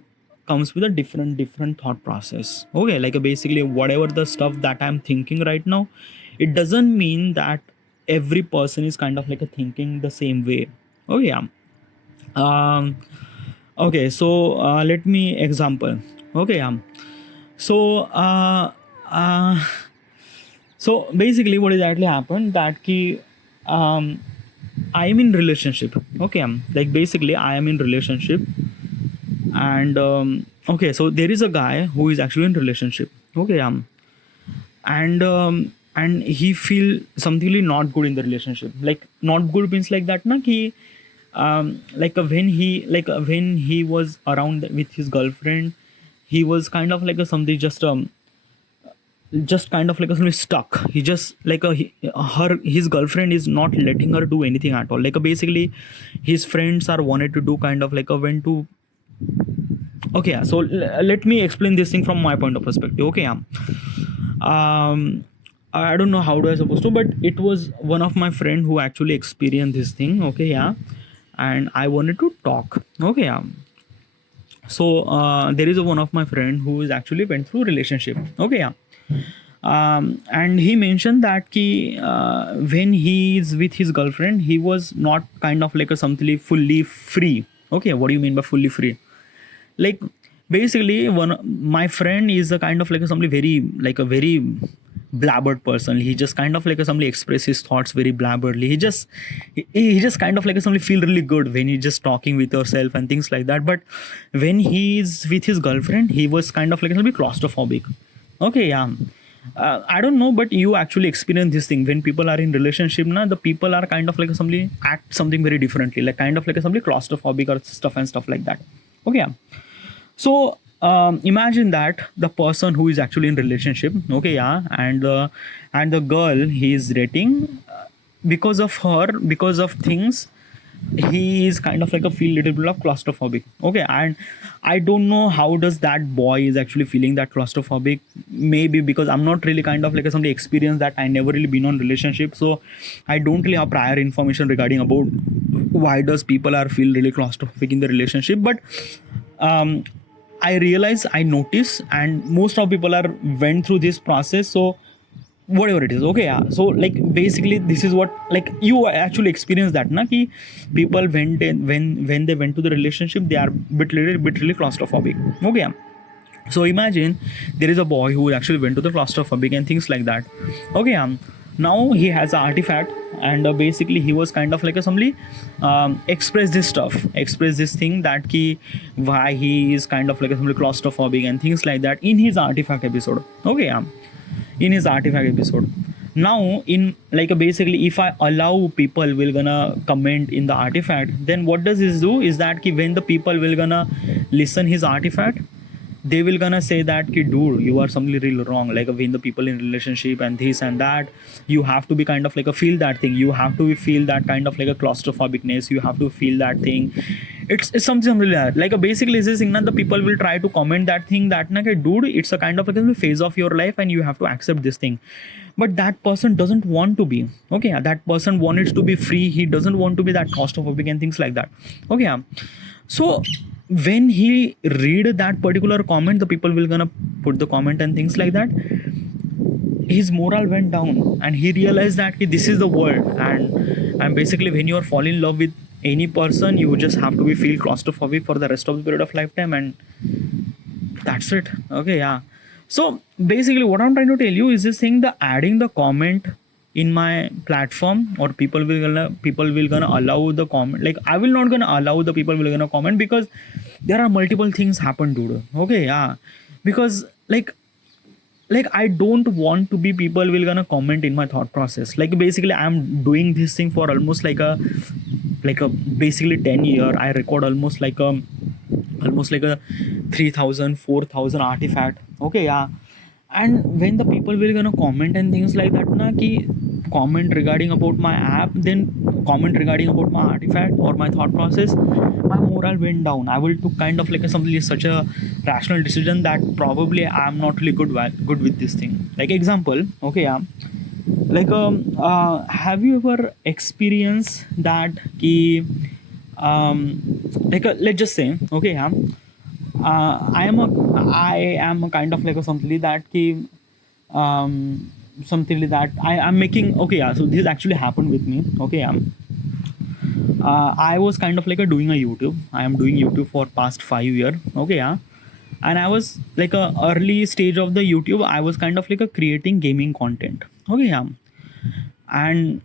comes with a different thought process. Okay, like basically whatever the stuff that I'm thinking right now, it doesn't mean that every person is kind of like a thinking the same way. Oh yeah. um okay, so let me example. Okay, so uh so basically what is actually happened that ki, um I am in relationship. Okay, like basically I am in relationship. And okay, so there is a guy who is actually in relationship. Okay, and he feel something really not good in the relationship. Like not good means like that na ki, when he was around with his girlfriend, he was kind of like a something just kind of like a something stuck. He just like his girlfriend is not letting her do anything at all. Like basically his friends are wanted to do kind of like a when to. Okay, yeah. So let me explain this thing from my point of perspective. Okay, I don't know how do I supposed to, but it was one of my friend who actually experienced this thing. Okay, yeah. And I wanted to talk. Okay, yeah. So there is one of my friend who is actually went through relationship. Okay, yeah. And he mentioned that when he is with his girlfriend, he was not kind of like a something fully free. Okay, what do you mean by fully free? Like basically one my friend is a kind of like a somebody very like a very blabbered person. He just kind of like a somebody express his thoughts very blabberly. He just kind of like a somebody feel really good when he's just talking with yourself and things like that. But when he's with his girlfriend, he was kind of like a somebody claustrophobic. Okay, yeah. I don't know, but you actually experience this thing when people are in relationship. Na, the people are kind of like somebody act something very differently, like kind of like somebody claustrophobic or stuff and stuff like that. Okay, yeah. So imagine that the person who is actually in relationship. Okay, yeah, and the girl he is dating, because of her, because of things, he is kind of like a feel little bit of claustrophobic. Okay, and I don't know how does that boy is actually feeling that claustrophobic. Maybe because I'm not really kind of like a somebody experience that. I never really been on relationship, so I don't really have prior information regarding about why does people are feel really claustrophobic in the relationship. But I realize, I notice, and most of people are went through this process. So whatever it is. Okay, yeah. So like basically this is what like you actually experience that na ki people when they went to the relationship, they are bit really claustrophobic. Okay, yeah. So imagine there is a boy who actually went to the claustrophobic and things like that. Okay, now he has an artifact, and basically he was kind of like a somebody express this thing that ki why he is kind of like a somebody claustrophobic and things like that in his artifact episode. Okay, in his artifact episode. Now in like basically if I allow people will gonna comment in the artifact, then what does this do is that ki when the people will gonna listen his artifact, they will gonna say that ki dude, you are something real wrong, like when the people in relationship and this and that, you have to be kind of like a feel that thing, you have to feel that kind of like a claustrophobicness, you have to feel that thing. It's something really like that. Like basically this thing that the people will try to comment that thing that na, dude, it's a kind of like a phase of your life and you have to accept this thing. But that person doesn't want to be, okay, that person wants to be free, he doesn't want to be that claustrophobic and things like that, okay, yeah. So when he read that particular comment, the people will gonna put the comment and things like that, his moral went down and he realized that this is the world. And basically when you are fall in love with any person, you just have to be feel claustrophobic for the rest of the period of lifetime, and that's it, okay, yeah. So basically what I'm trying to tell you is this thing, the adding the comment in my platform, or people will gonna allow the comment, like I will not gonna allow the people will gonna comment, because there are multiple things happen, dude, okay, yeah. Because like I don't want to be people will gonna comment in my thought process. Like basically I'm doing this thing for almost like a basically 10 year. I record almost like a 3000 4000 artifact, okay, yeah. And when the people will gonna comment and things like that na, ki comment regarding about my app, then comment regarding about my artifact or my thought process, my moral went down. I will took kind of like something such a rational decision that probably I'm not really good with this thing. Like example, okay, yeah, like have you ever experienced that ki like let's just say, okay, yeah, I am a kind of like a something that ki something like that I'm making, okay, yeah. So this actually happened with me, okay, yeah. I was kind of like a doing a YouTube. I am doing YouTube for past 5 years, okay, yeah. And I was like a early stage of the YouTube, I was kind of like a creating gaming content, okay, yeah. And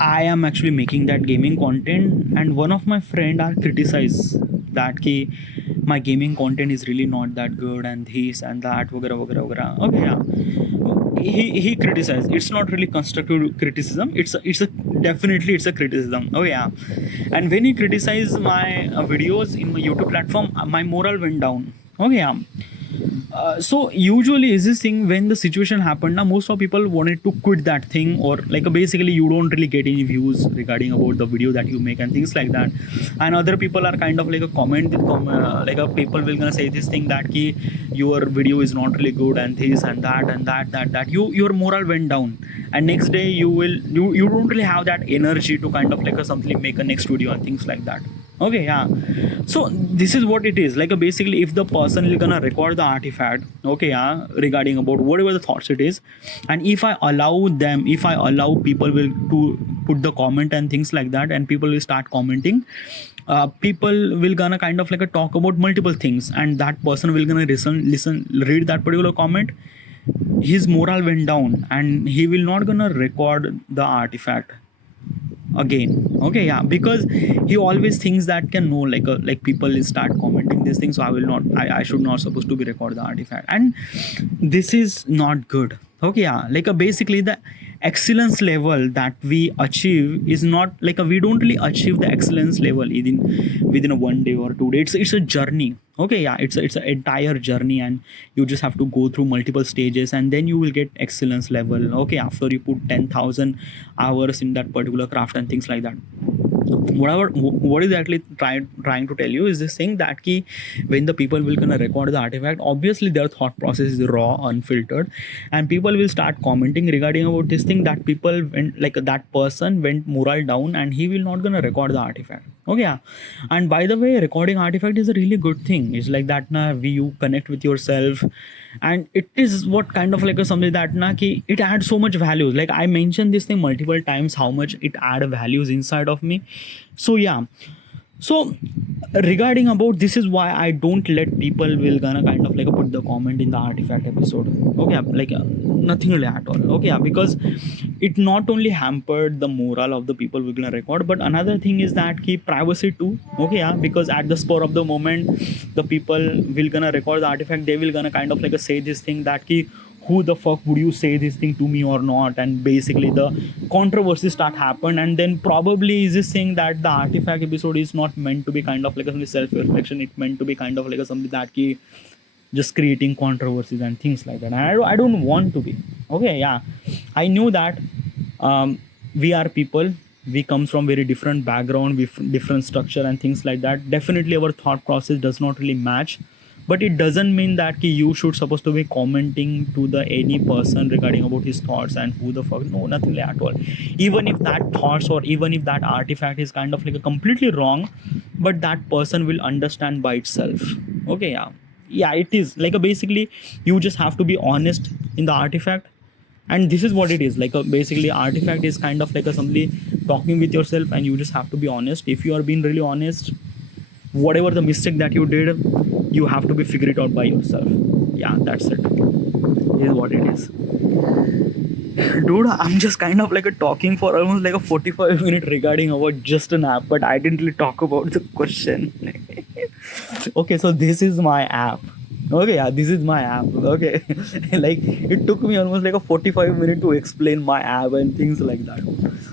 I am actually making that gaming content, and one of my friend are criticize that ki my gaming content is really not that good and this and that वगैरह वगैरह वगैरह, okay, yeah. He criticized, it's not really constructive criticism, it's a definitely it's a criticism, oh yeah. And when he criticized my videos in my YouTube platform, my moral went down, okay, yeah. So usually is this thing, when the situation happened now, most of people wanted to quit that thing, or like basically you don't really get any views regarding about the video that you make and things like that. And other people are kind of like a like a people will gonna say this thing that ki your video is not really good and this and that your moral went down, and next day you don't really have that energy to kind of like a something make a next video and things like that, okay, yeah. So this is what it is, like basically if the person is gonna record the artifact, okay, yeah, regarding about whatever the thoughts it is, and if I allow people will to put the comment and things like that, and people will start commenting, people will gonna kind of like a talk about multiple things, and that person will gonna listen read that particular comment, his moral went down and he will not gonna record the artifact again, okay, yeah. Because he always thinks that can know like people will start commenting this thing, so I should not supposed to be record the artifact, and this is not good, okay, yeah. Like basically the excellence level that we achieve is not like we don't really achieve the excellence level within a 1 day or 2 days. It's a journey, okay, yeah. It's an entire journey, and you just have to go through multiple stages, and then you will get excellence level, okay, after you put 10,000 hours in that particular craft and things like that. What is actually trying to tell you is this thing that ki when the people will gonna record the artifact, obviously their thought process is raw, unfiltered, and people will start commenting regarding about this thing, that people went like that person went moral down and he will not gonna record the artifact, okay, yeah. And by the way, recording artifact is a really good thing. It's like that na, you connect with yourself, and it is what kind of like a something that na ki it adds so much values. Like I mentioned this thing multiple times, how much it add values inside of me. So yeah, so regarding about this is why I don't let people will gonna kind of like put the comment in the artifact episode, okay, like nothing really at all, okay, yeah. Because it not only hampered the morale of the people we're gonna record, but another thing is that keep privacy too, okay, yeah. Because at the spur of the moment, the people will gonna record the artifact, they will gonna kind of like say this thing that ki who the fuck would you say this thing to me or not, and basically the controversy start happen. And then probably is this saying that the artifact episode is not meant to be kind of like a self-reflection, it meant to be kind of like a something that ki just creating controversies and things like that. And I don't want to be. Okay, yeah, I knew that we are people, we comes from very different background with different structure and things like that. Definitely our thought process does not really match, but it doesn't mean that ki you should supposed to be commenting to the any person regarding about his thoughts and who the fuck. No, nothing like at all. Even if that thoughts or even if that artifact is kind of like a completely wrong, but that person will understand by itself. Okay, yeah, yeah, it is like a basically you just have to be honest in the artifact. And this is what it is like a basically artifact is kind of like a somebody talking with yourself, and you just have to be honest. If you are being really honest, whatever the mistake that you did, you have to be figure it out by yourself. Yeah, that's it. This is what it is. Dude, I'm just kind of like a talking for almost like a 45 minute regarding about just an app, but I didn't really talk about the question. Okay, so this is my app. Okay, yeah, this is my app. Okay, like it took me almost like a 45 minute to explain my app and things like that.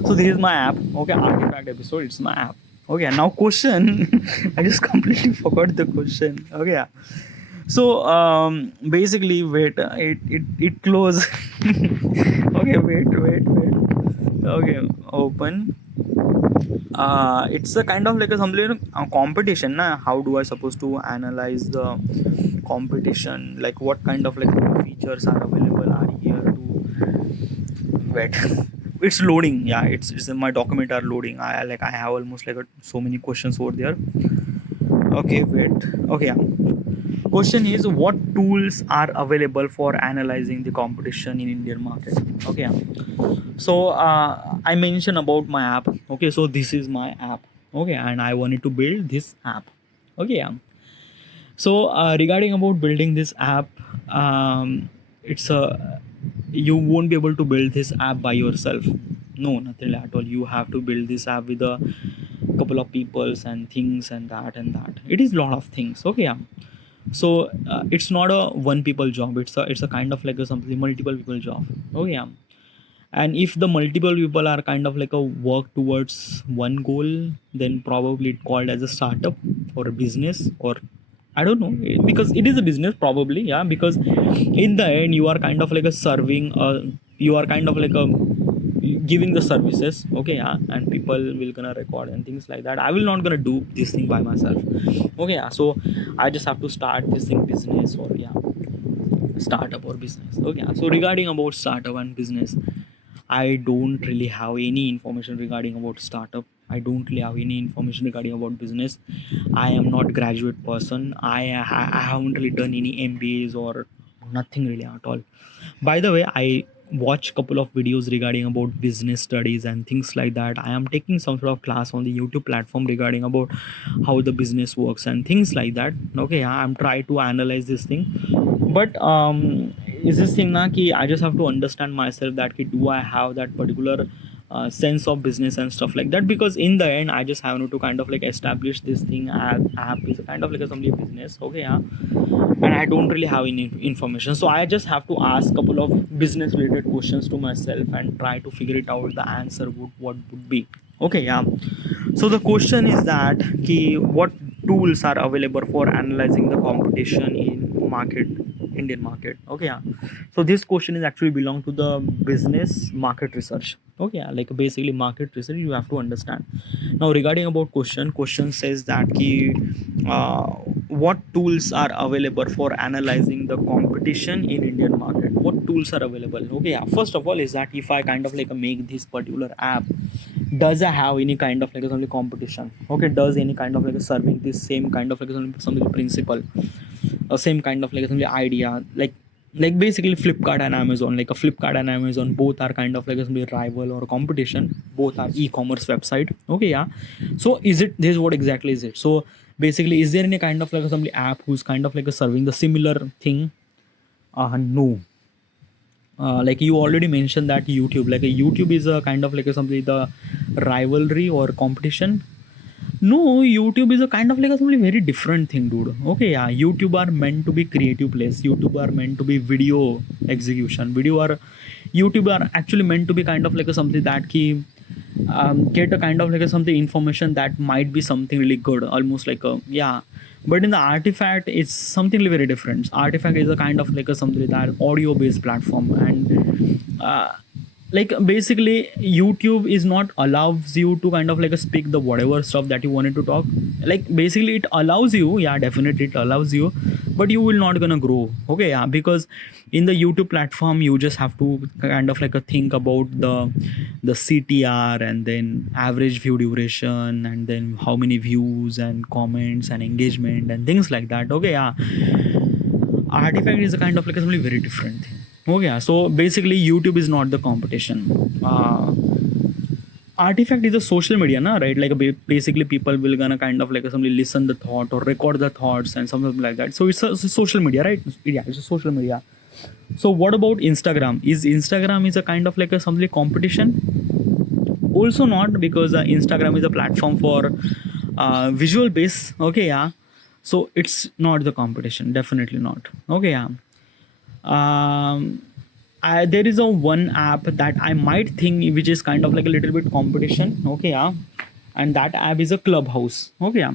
So this is my app. Okay, artifact episode, it's my app. Okay, now question. I just completely forgot the question. Okay, yeah. So basically, wait, it close. Okay, wait. Okay, open. It's a kind of like a something competition. Na? How do I supposed to analyze the competition? Like what kind of like features are available are here to wait. It's loading. Yeah, it's my document are loading. I have almost like so many questions over there. Okay, wait. Okay, yeah. Question is what tools are available for analyzing the competition in Indian market. Okay, yeah. So I mentioned about my app. Okay, so this is my app. Okay, and I wanted to build this app. Okay, yeah. So regarding about building this app, it's a you won't be able to build this app by yourself. No, nothing at all. You have to build this app with a couple of peoples and things and that and that. It is a lot of things. Okay, yeah. So it's not a one people job. It's a kind of like a something multiple people job. Okay, yeah. And if the multiple people are kind of like a work towards one goal, then probably it called as a startup or a business, or I don't know, because it is a business probably. Yeah, because in the end you are kind of like a serving you are kind of like a giving the services. Okay, yeah, and people will gonna record and things like that. I will not gonna do this thing by myself. Okay, yeah, so I just have to start this thing business, or yeah, startup or business. Okay, yeah. So regarding about startup and business, I don't really have any information regarding about startup. I don't really have any information regarding about business. I am not graduate person. I haven't really done any MBAs or nothing really at all. By the way, I watch couple of videos regarding about business studies and things like that. I am taking some sort of class on the YouTube platform regarding about how the business works and things like that. Okay, yeah, I'm trying to analyze this thing, but is this thing na ki I just have to understand myself that ki do I have that particular sense of business and stuff like that, because in the end I just have to kind of like establish this thing. App is kind of like a somebody business. Okay, yeah, and I don't really have any information, so I just have to ask couple of business related questions to myself and try to figure it out. The answer what would be. Okay, yeah. So the question is that ki what tools are available for analyzing the competition in market, Indian market. Okay, yeah. So this question is actually belong to the business market research. Okay, yeah, like basically market research you have to understand. Now regarding about question says that ki what tools are available for analyzing the competition in Indian market. What tools are available? Okay, yeah. First of all is that if I kind of like make this particular app, does I have any kind of like a competition? Okay, does any kind of like a serving this same kind of like something principle, or same kind of like something idea, like basically Flipkart and Amazon. Like a Flipkart and Amazon both are kind of like a rival or competition. Both are e-commerce website. Okay, yeah. So is it this? What exactly is it? So basically, is there any kind of like a somebody app who's kind of like a serving the similar thing? No. Like you already mentioned that YouTube, like a YouTube is a kind of like a something the rivalry or competition. No, YouTube is a kind of like a something very different thing, dude. Okay, yeah, YouTube are meant to be creative place. YouTube are meant to be video execution. Video are YouTube are actually meant to be kind of like a something that key get a kind of like a something information that might be something really good, almost like a yeah. But in the artifact, it's something very different. Artifact is a kind of like a something that audio based platform, and like basically YouTube is not allows you to kind of like speak the whatever stuff that you wanted to talk. Like basically it allows you, yeah, definitely it allows you, but you will not gonna grow. Okay, yeah, because in the YouTube platform you just have to kind of like think about the CTR, and then average view duration, and then how many views and comments and engagement and things like that. Okay, yeah, artifact is a kind of like a something very different thing. Okay, yeah, so basically YouTube is not the competition. Artifact is a social media, na, right? Like basically people will gonna kind of like somebody listen the thought or record the thoughts and something like that. So it's a social media, right? Yeah, it's a social media. So what about Instagram? Is Instagram is a kind of like a something competition? Also not, because Instagram is a platform for visual base. Okay, yeah, so it's not the competition, definitely not. Okay, yeah. There is a one app that I might think which is kind of like a little bit competition. Okay, yeah, and that app is a Clubhouse. Okay, yeah.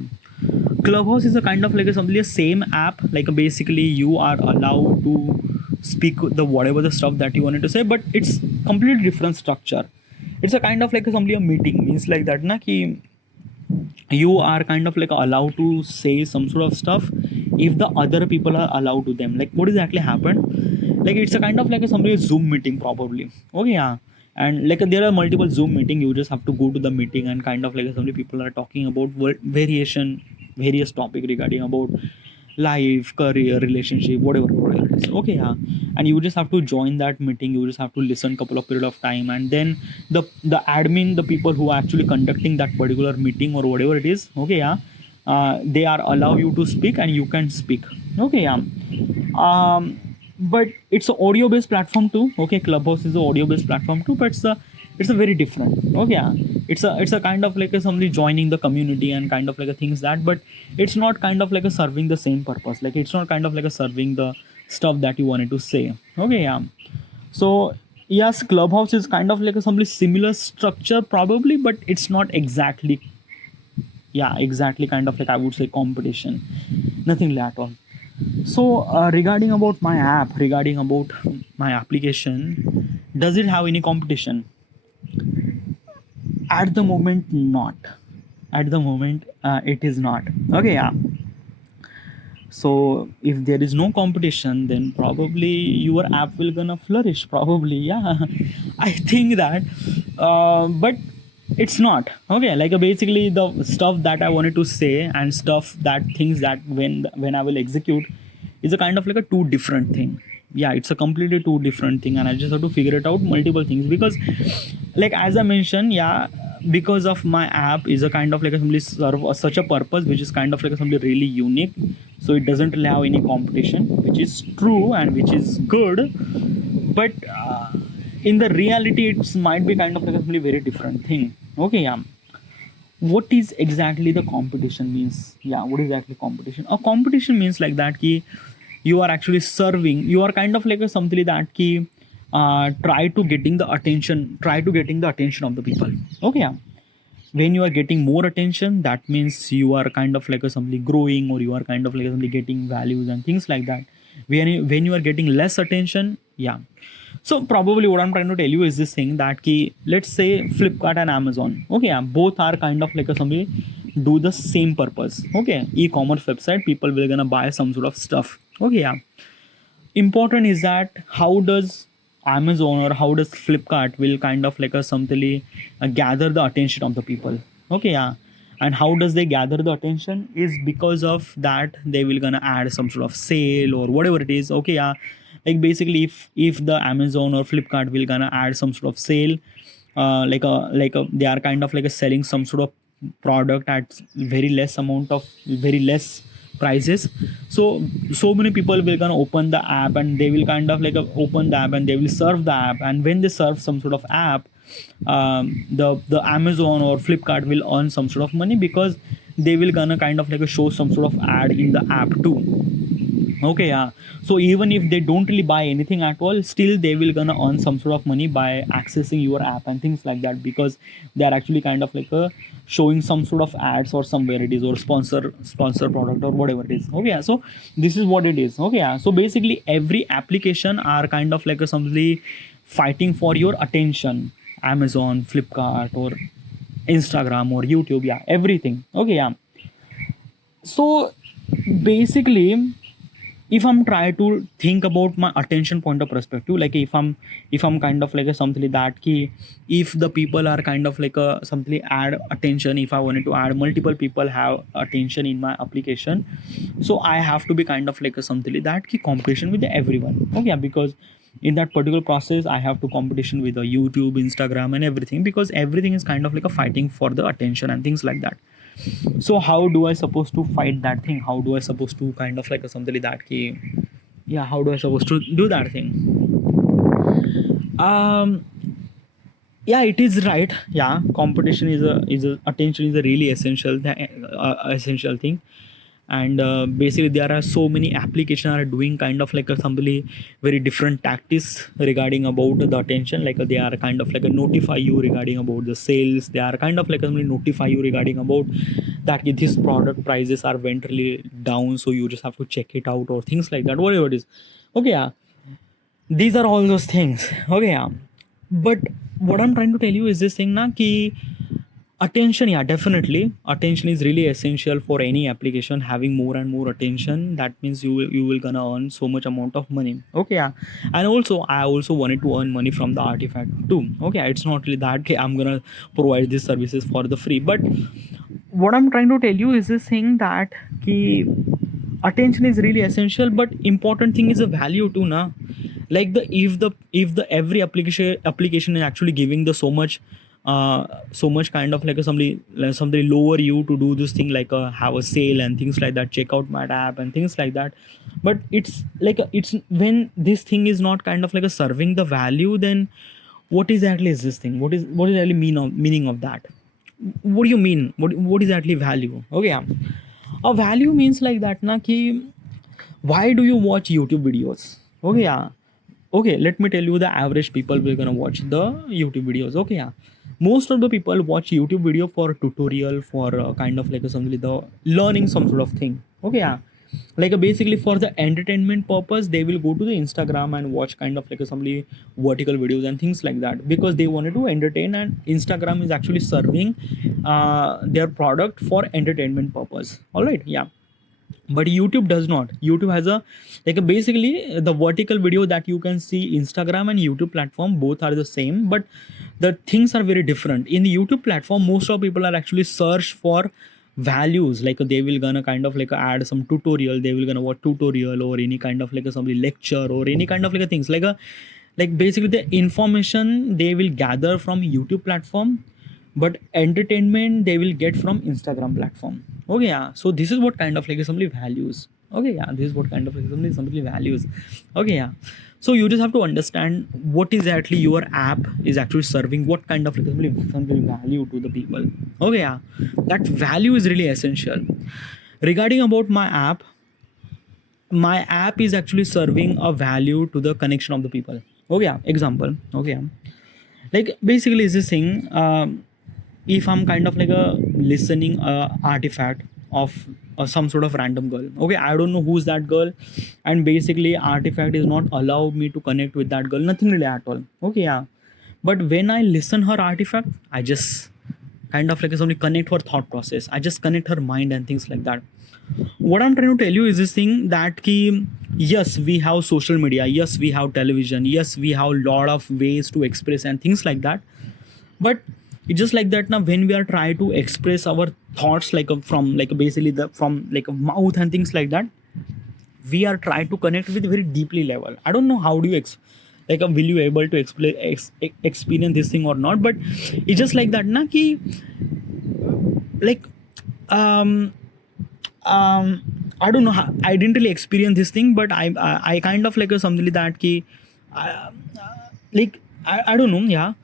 Clubhouse is a kind of like a something a same app. Like basically you are allowed to speak the whatever the stuff that you wanted to say, but it's completely different structure. It's a kind of like a something a meeting means like that, na ki you are kind of like allowed to say some sort of stuff if the other people are allowed to them. Like what exactly happened, like it's a kind of like a somebody Zoom meeting probably. Okay, yeah, and like there are multiple Zoom meeting, you just have to go to the meeting, and kind of like so many people are talking about various topic regarding about life, career, relationship, whatever it is. Okay, yeah, and you just have to join that meeting, you just have to listen couple of period of time, and then the admin, the people who are actually conducting that particular meeting or whatever it is. Okay, yeah, they are allow you to speak and you can speak. Okay, yeah. But it's an audio based platform too. Okay, Clubhouse is an audio based platform too, but it's a very different. Okay, yeah, it's a kind of like a somebody joining the community and kind of like a things that, but it's not kind of like a serving the same purpose. Like it's not kind of like a serving the stuff that you wanted to say. Okay, yeah. So yes, Clubhouse is kind of like a somebody similar structure probably, but it's not exactly, yeah, exactly kind of like I would say competition, nothing like at all. So regarding about my application, does it have any competition? At the moment, not. At the moment, it is not. Okay, yeah. So if there is no competition, then probably your app will gonna flourish. Probably, yeah. I think that, but it's not. Okay, like basically the stuff that I wanted to say and stuff that things that when I will execute is a kind of like a two different thing. Yeah, it's a completely two different thing, and I just have to figure it out multiple things, because like as I mentioned, yeah, because of my app is a kind of like a simply serve such a purpose which is kind of like a something really unique, so it doesn't really have any competition, which is true and which is good. But in the reality it might be kind of like a really very different thing. Okay, yeah. What is exactly the competition means? Yeah, what is exactly competition? A competition means like that ki you are actually serving, you are kind of like a something like that ki try to getting the attention of the people. Okay, yeah. When you are getting more attention, that means you are kind of like a something growing, or you are kind of like something getting values and things like that. When you are getting less attention, yeah. So probably what I'm trying to tell you is this thing that key, let's say Flipkart and Amazon. Okay, yeah, both are kind of like a somebody do the same purpose. Okay, e-commerce website, people will gonna buy some sort of stuff. Okay, yeah. Important is that how does Amazon or how does Flipkart will kind of like a something gather the attention of the people. Okay, yeah. And how does they gather the attention is because of that they will gonna add some sort of sale or whatever it is. Okay, yeah. Like basically if the Amazon or Flipkart will gonna add some sort of sale, like a they are kind of like a selling some sort of product at very less prices. So many people will gonna open the app, and they will kind of like open the app, and they will serve the app, and when they serve some sort of app, the Amazon or Flipkart will earn some sort of money, because they will gonna kind of like show some sort of ad in the app too. Okay, yeah. So even if they don't really buy anything at all, still they will gonna earn some sort of money by accessing your app and things like that, because they are actually kind of like showing some sort of ads, or somewhere it is, or sponsor product or whatever it is. Okay, yeah. So this is what it is. Okay, yeah. So basically every application are kind of like somebody fighting for your attention. Amazon, Flipkart, or Instagram, or YouTube, yeah, everything. Okay, yeah. So basically, if I'm trying to think about my attention point of perspective, like if I'm kind of like a something like that key, if the people are kind of like a something add attention, if I wanted to add multiple people have attention in my application, so I have to be kind of like a something like that key competition with everyone. Okay, yeah, because in that particular process I have to competition with the YouTube, Instagram, and everything, because everything is kind of like a fighting for the attention and things like that. So how do I supposed to fight that thing? How do I supposed to kind of like a something like that key? Yeah, how do I supposed to do that thing? um yeah, it is right. Yeah, competition is a attention is a really essential thing. And basically there are so many applications are doing kind of like a somebody very different tactics regarding about the attention, like they are kind of like a notify you regarding about the sales, they are kind of like a notify you regarding about that this product prices are went really down, so you just have to check it out, or things like that, whatever it is. Okay, yeah, these are all those things. Okay, yeah. But what I'm trying to tell you is this thing na ki attention, yeah, definitely attention is really essential for any application. Having more and more attention, that means you will gonna earn so much amount of money. Okay, yeah. And also I also wanted to earn money from the artifact too. Okay, it's not really that okay, I'm gonna provide these services for the free, but what I'm trying to tell you is this thing that ki attention is really essential, but important thing is a value too na. Like if the every application is actually giving the so much kind of like somebody lower you to do this thing, like have a sale and things like that, check out my app and things like that. But it's like it's when this thing is not kind of like a serving the value, then what exactly is this thing? What is really meaning of that? What do you mean? What is actually value? Okay, yeah. A value means like that na ki why do you watch YouTube videos? Okay, yeah. Okay, let me tell you the average people will gonna watch the YouTube videos. Okay, yeah. Most of the people watch YouTube video for tutorial, for kind of like something the learning some sort of thing. Okay, yeah. Like basically for the entertainment purpose, they will go to the Instagram and watch kind of like some vertical videos and things like that, because they wanted to entertain, and Instagram is actually serving their product for entertainment purpose. All right, yeah. But YouTube does not. YouTube has a like a basically the vertical video that you can see, Instagram and YouTube platform both are the same, but the things are very different. In the YouTube platform, most of people are actually search for values, like they will gonna kind of like add some tutorial, they will gonna watch tutorial, or any kind of like a somebody lecture, or any kind of like a things like basically the information they will gather from YouTube platform, but entertainment they will get from Instagram platform. Okay, yeah. So this is what kind of like somebody values. Okay, yeah, this is what kind of like somebody values. Okay, yeah. So you just have to understand what is actually your app is actually serving, what kind of like somebody value to the people. Okay, yeah. That value is really essential. Regarding about my app is actually serving a value to the connection of the people. Okay, yeah. Example. Okay, yeah. Like basically is this thing, if I'm kind of like a listening artifact of some sort of random girl. Okay, I don't know who's that girl, and basically artifact is not allow me to connect with that girl, nothing really at all. Okay, yeah. But when I listen her artifact, I just kind of like somebody connect her thought process, I just connect her mind and things like that. What I'm trying to tell you is this thing that ki, yes, we have social media, yes, we have television, yes, we have a lot of ways to express and things like that. But it's just like that now, when we are trying to express our thoughts like from like basically the from like a mouth and things like that, we are trying to connect with very deeply level. I don't know how do you will you able to experience this thing or not, but it's just like that na ki like um I don't know how, I didn't really experience this thing, but I kind of like something like that ki I, like I don't know, yeah,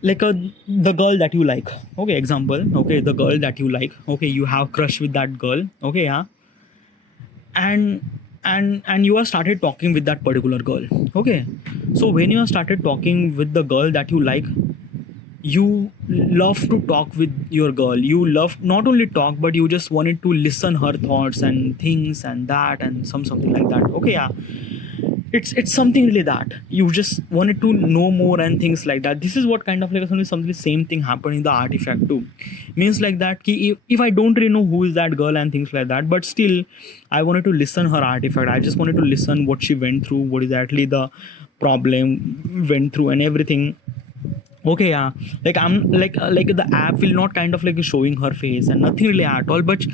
like the girl that you like, okay, example, okay, the girl that you like, okay, you have crush with that girl, okay, yeah, and and you have started talking with that particular girl, okay. So when you have started talking with the girl that you like, you love to talk with your girl, you love not only talk, but you just wanted to listen her thoughts and things and that and something like that, okay, yeah. It's something really that you just wanted to know more and things like that. This is what kind of like something same thing happened in the artifact too. Means like that ki if I don't really know who is that girl and things like that, but still I wanted to listen her artifact, I just wanted to listen what she went through, what is actually the problem went through and everything, okay, yeah. Like I'm like the app will not kind of like showing her face and nothing really at all, but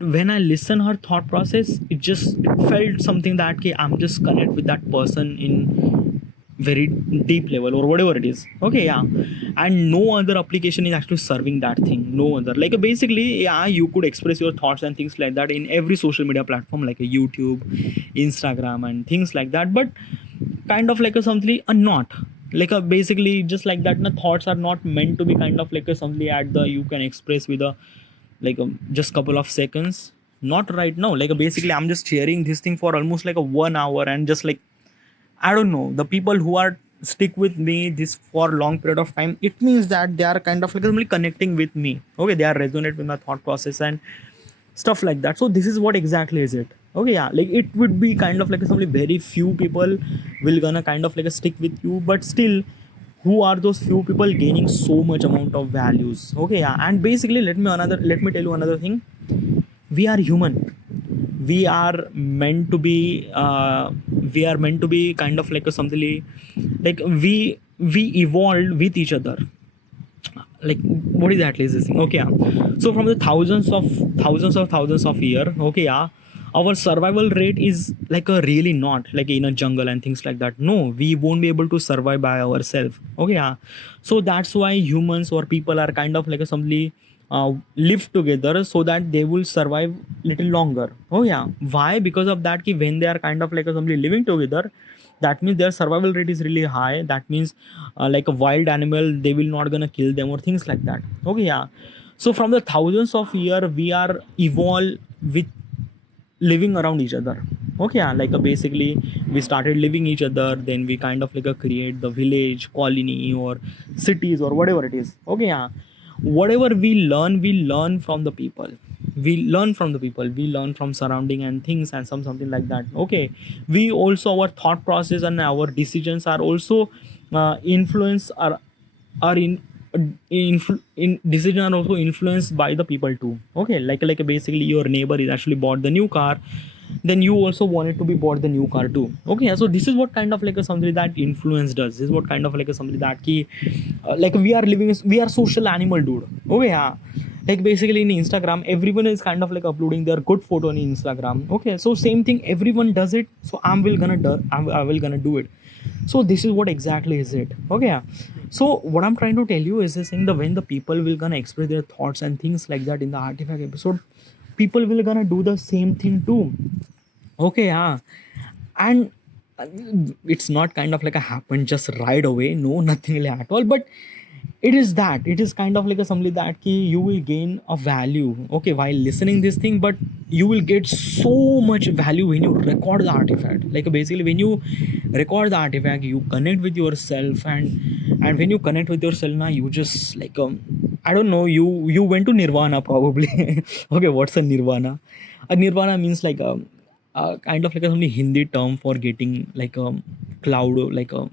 when I listen her thought process, it felt something that okay, I'm just connect with that person in very deep level or whatever it is, okay, yeah. And no other application is actually serving that thing, no other, like basically, yeah, you could express your thoughts and things like that in every social media platform like a YouTube, Instagram and things like that, but kind of like a something a not like a basically just like that, the thoughts are not meant to be kind of like a something at the you can express with a like a just couple of seconds, not right now, like basically I'm just sharing this thing for almost like a 1 hour, and just like I don't know, the people who are stick with me this for long period of time, it means that they are kind of like really connecting with me, okay, they are resonate with my thought process and stuff like that. So this is what exactly is it, okay, yeah. Like it would be kind of like something very few people will gonna kind of like stick with you, but still who are those few people gaining so much amount of values, okay, yeah. And basically let me tell you another thing, we are human, we are meant to be we are meant to be kind of like a something like we evolved with each other, like what exactly is this thing, okay, yeah. So from the thousands of year, okay, yeah, our survival rate is like a really not like in a jungle and things like that, no, we won't be able to survive by ourselves, okay, yeah. So that's why humans or people are kind of like a somebody live together so that they will survive little longer, oh yeah. Why? Because of that ki when they are kind of like a somebody living together, that means their survival rate is really high, that means like a wild animal they will not gonna kill them or things like that, okay, yeah. So from the thousands of year we are evolved with living around each other, okay, yeah. Like basically we started living each other, then we kind of like create the village colony or cities or whatever it is, okay, yeah. Whatever we learn from the people, we learn from surrounding and things and something like that, okay. We also our thought process and our decisions are also influence are in decision are also influenced by the people too, okay. Like basically your neighbor is actually bought the new car, then you also want it to be bought the new car too, okay. So this is what kind of like a something that influence does, this is what kind of like a something that key like we are social animal, dude, okay, yeah. Like basically in Instagram everyone is kind of like uploading their good photo on Instagram, okay. So same thing everyone does it, so I will gonna do it. So this is what exactly is it, okay, yeah. So what I'm trying to tell you is this thing, the when the people will gonna express their thoughts and things like that in the artifact episode, people will gonna do the same thing too, okay, yeah. And it's not kind of like a happen just right away, no, nothing like at all, but it is kind of like a something that key you will gain a value, okay, while listening this thing, but you will get so much value when you record the artifact. Like basically when you record the artifact you connect with yourself, and when you connect with yourself now you just like I don't know, you went to nirvana probably okay, what's a nirvana? A nirvana means like kind of like a only Hindi term for getting like a cloud, like a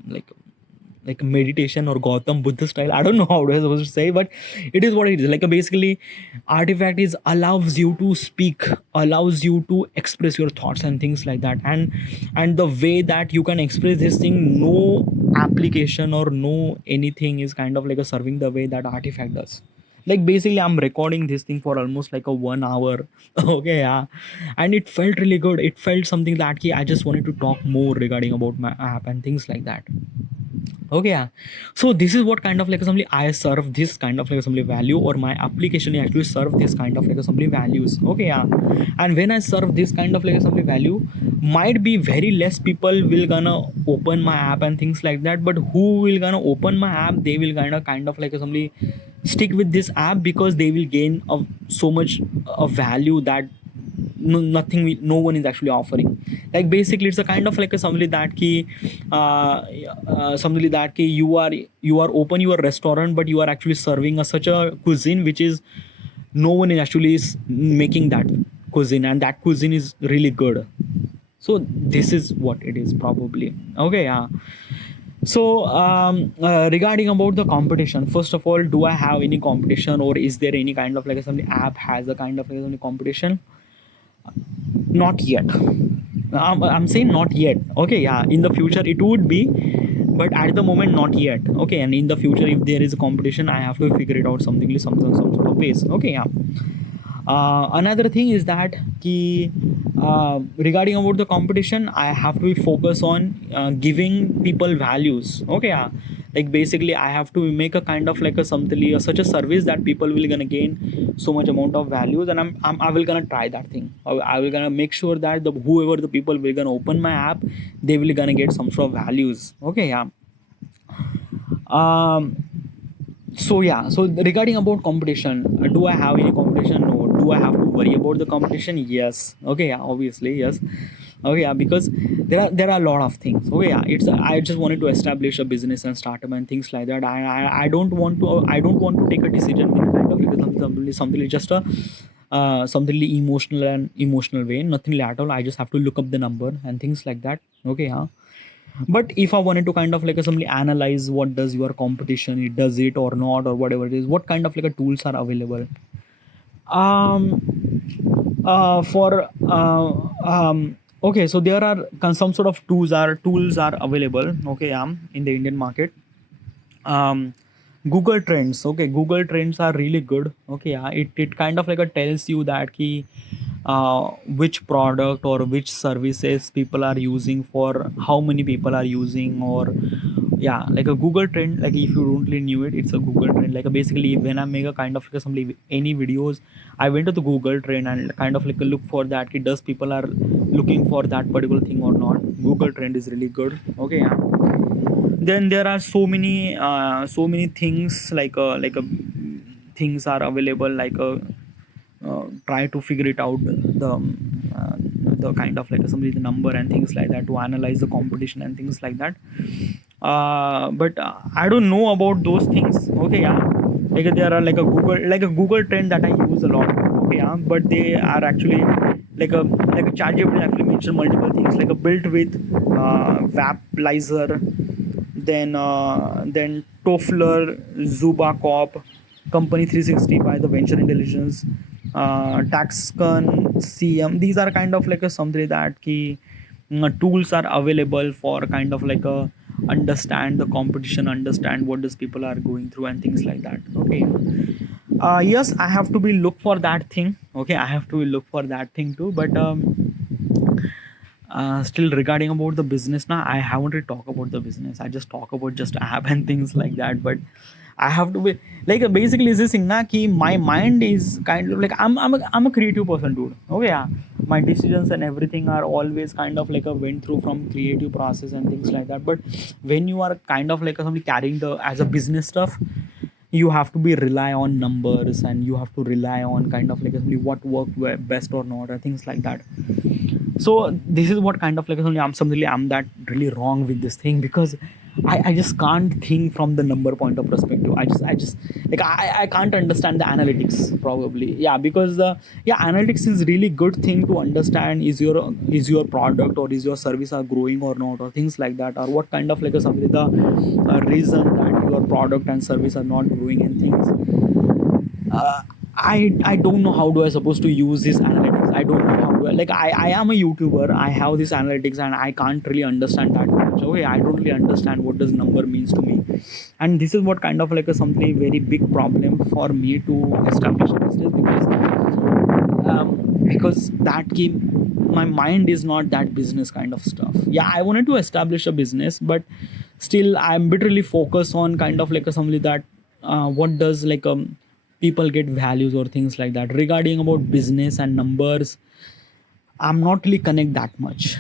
meditation or Gautam Buddha style. I don't know how I was supposed to say, but it is what it is. Like a basically, artifact is allows you to speak, allows you to express your thoughts and things like that, and the way that you can express this thing, no application or no anything is kind of like a serving the way that artifact does. Like basically I'm recording this thing for almost like a 1 hour okay, yeah. And it felt really good, it felt something that I just wanted to talk more regarding about my app and things like that. Okay, yeah. So this is what kind of like assembly I serve this kind of like assembly value, or my application actually serve this kind of like assembly values. Okay, yeah. And when I serve this kind of like assembly value, might be very less people will gonna open my app and things like that. But who will gonna open my app? They will kind of like assembly stick with this app, because they will gain of so much of value that no one is actually offering. Like basically it's a kind of like a somebody that ki you are open your restaurant, but you are actually serving such a cuisine which is no one is actually making that cuisine, and that cuisine is really good. So this is what it is probably. Okay, yeah. So regarding about the competition, first of all, do I have any competition, or is there any kind of like some app has a kind of like some competition? Not yet. I'm saying not yet. Okay, yeah, in the future it would be, but at the moment not yet. Okay, and in the future if there is a competition, I have to figure it out something, some sort of ways. Okay, yeah. Another thing is that regarding about the competition, I have to focus on giving people values. Okay, yeah. Like basically I have to make a kind of like a something, such a service that people will gonna gain so much amount of values, and I will gonna try that thing. I will gonna make sure that whoever the people will gonna open my app, they will gonna get some sort of values. Okay, yeah. um so yeah, so regarding about competition, do I have any competition? No. Do I have to worry about the competition? Yes. Okay, yeah, obviously yes. Okay, yeah, because there are a lot of things. Okay, yeah, I just wanted to establish a business and startup and things like that. I don't want to take a decision with kind of like something like just a something like emotional way, nothing like at all. I just have to look up the number and things like that. Okay, yeah. But if I wanted to kind of like simply analyze what does your competition, it does it or not, or whatever it is, what kind of like a tools are available? For Okay, so there are some sort of tools are available. Okay, in the Indian market. um Google Trends. Okay, Google Trends are really good. Okay, yeah, it kind of like a tells you that key which product or which services people are using, for how many people are using, or yeah, like a Google Trend. Like if you don't really knew it, it's a Google Trend. Like basically when I make a kind of like some any videos, I went to the Google Trend and kind of like a look for that, does people are looking for that particular thing or not. Google Trend is really good. Okay, yeah. Then there are so many things like things are available, try to figure it out, uh, the kind of like somebody the number and things like that, to analyze the competition and things like that. But I don't know about those things. Okay, yeah. Like there are like a Google Trend that I use a lot. Okay, yeah, but they are actually like a ChatGPT actually mentioned multiple things, like a built with Vaplizer, then Toffler, Zubacop, Company 360 by the Venture Intelligence, Taxcon, CM. These are kind of like a something that key tools are available for kind of like a understand the competition, understand what these people are going through and things like that. Okay. Yes, I have to be look for that thing. Okay, I have to look for that thing too. But still regarding about the business now, I haven't really talk about the business. I just talk about just app and things like that. But I have to be like basically is this thing na ki my mind is kind of like I'm a creative person, dude. Okay, yeah. My decisions and everything are always kind of like a went through from creative process and things like that. But when you are kind of like somebody carrying the as a business stuff, you have to be rely on numbers, and you have to rely on kind of like what worked best or not, or things like that. So this is what kind of like I'm that really wrong with this thing, because I just can't think from the number point of perspective. I just like I can't understand the analytics probably. Yeah, because the yeah, analytics is really good thing to understand, is your product or is your service are growing or not, or things like that, or what kind of like a something the reason that your product and service are not growing and things. I don't know how do I supposed to use this analytics. I don't know how do I am a YouTuber. I have this analytics and I can't really understand that much. Okay, I don't really understand what does number means to me, and this is what kind of like a something very big problem for me to establish a business, because that my mind is not that business kind of stuff. Yeah, I wanted to establish a business, but still I'm literally focused on kind of like a something that what does like people get values or things like that. Regarding about business and numbers, I'm not really connect that much,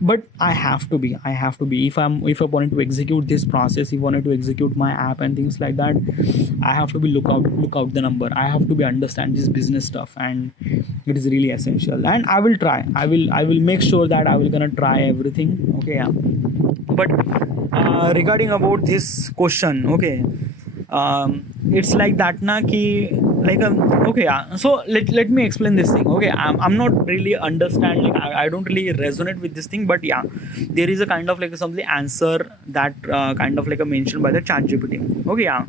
but I have to be if I wanted to execute this process, if I wanted to execute my app and things like that, I have to be look out the number. I have to be understand this business stuff, and it is really essential. And I will make sure that I will gonna try everything. Okay, yeah. But regarding about this question, okay, it's like that na ki, like okay, yeah. So let me explain this thing. Okay, I'm not really understanding, I don't really resonate with this thing, but yeah, there is a kind of like something answer that kind of like a mentioned by the chat GPT. Okay, yeah.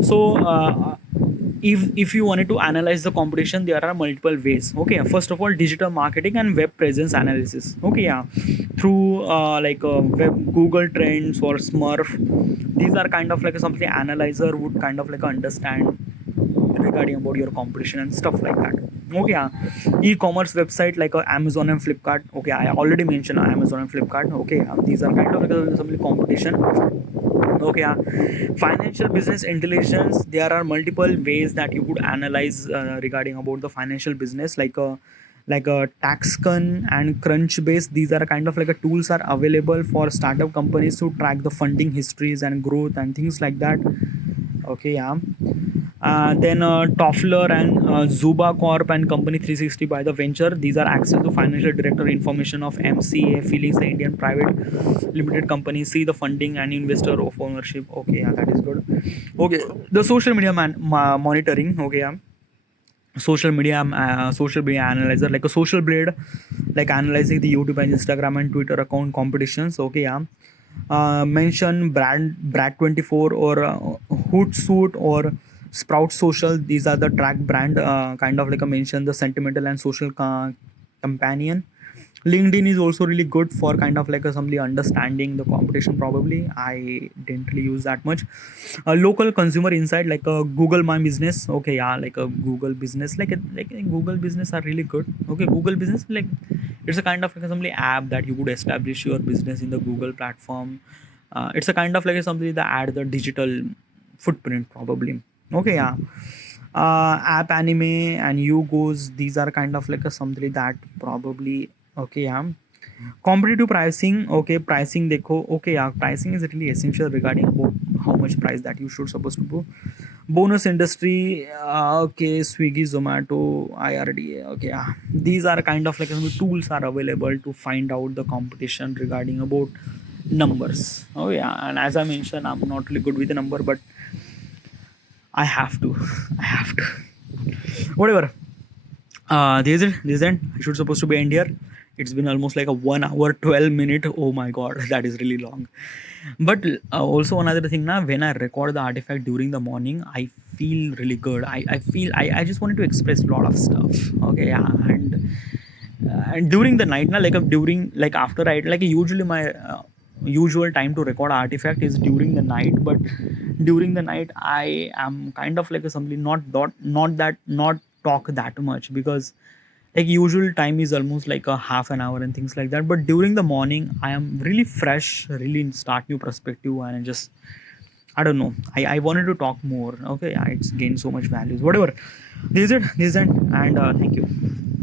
So if you wanted to analyze the competition, there are multiple ways. Okay, first of all, digital marketing and web presence analysis. Okay, yeah, through web Google Trends or Smurf. These are kind of like something analyzer would kind of like understand regarding about your competition and stuff like that. Okay, yeah. E-commerce website like Amazon and Flipkart. Okay, I already mentioned Amazon and Flipkart. Okay, these are kind of like some competition. Okay, yeah. Financial business intelligence, there are multiple ways that you could analyze regarding about the financial business, like a Taxcon and Crunchbase. These are kind of like a tools are available for startup companies to track the funding histories and growth and things like that. Okay, yeah. Then Toffler and Zuba Corp and Company 360 by the venture. These are access to financial director information of MCA, Feelings, the Indian private limited company. See the funding and investor of ownership. Okay, yeah, that is good. Okay, the social media monitoring. Okay, yeah. Social media analyzer like a social blade, like analyzing the YouTube and Instagram and Twitter account competitions. Okay, yeah. Mention brand 24 or Hootsuite or Sprout Social. These are the track brand kind of like a mention the sentimental and social companion. LinkedIn is also really good for kind of like a somebody understanding the competition. Probably I didn't really use that much. Local consumer insight like a Google My Business. Okay, yeah, like a Google Business, like a Google Business are really good. Okay, Google Business, like it's a kind of like a somebody app that you could establish your business in the Google platform. It's a kind of like a somebody that add the digital footprint probably. Okay, yeah. App anime and you goes, these are kind of like a something that probably. Okay, yeah. Competitive pricing. Okay, pricing dekho. Okay, yeah, pricing is really essential regarding about how much price that you should supposed to go. Bonus industry. Okay, Swiggy, Zomato, IRDA. Okay, yeah. These are kind of like some tools are available to find out the competition regarding about numbers. Oh yeah, and as I mentioned, I'm not really good with the number, but I have to. I have to. Whatever. This is it. I should supposed to be end here. It's been almost like a 1 hour 12 minute. Oh my god, that is really long. But also another thing now, when I record the artifact during the morning, I feel really good. I feel I just wanted to express a lot of stuff. Okay, yeah, and during the night now, during like after I like usually my usual time to record artifact is during the night, but during the night I am kind of like a something not talk that much, because like usual time is almost like a half an hour and things like that, but during the morning I am really fresh, really start new perspective, and I don't know, I wanted to talk more. Okay, yeah, it's gained so much values. Whatever, this is it, and thank you.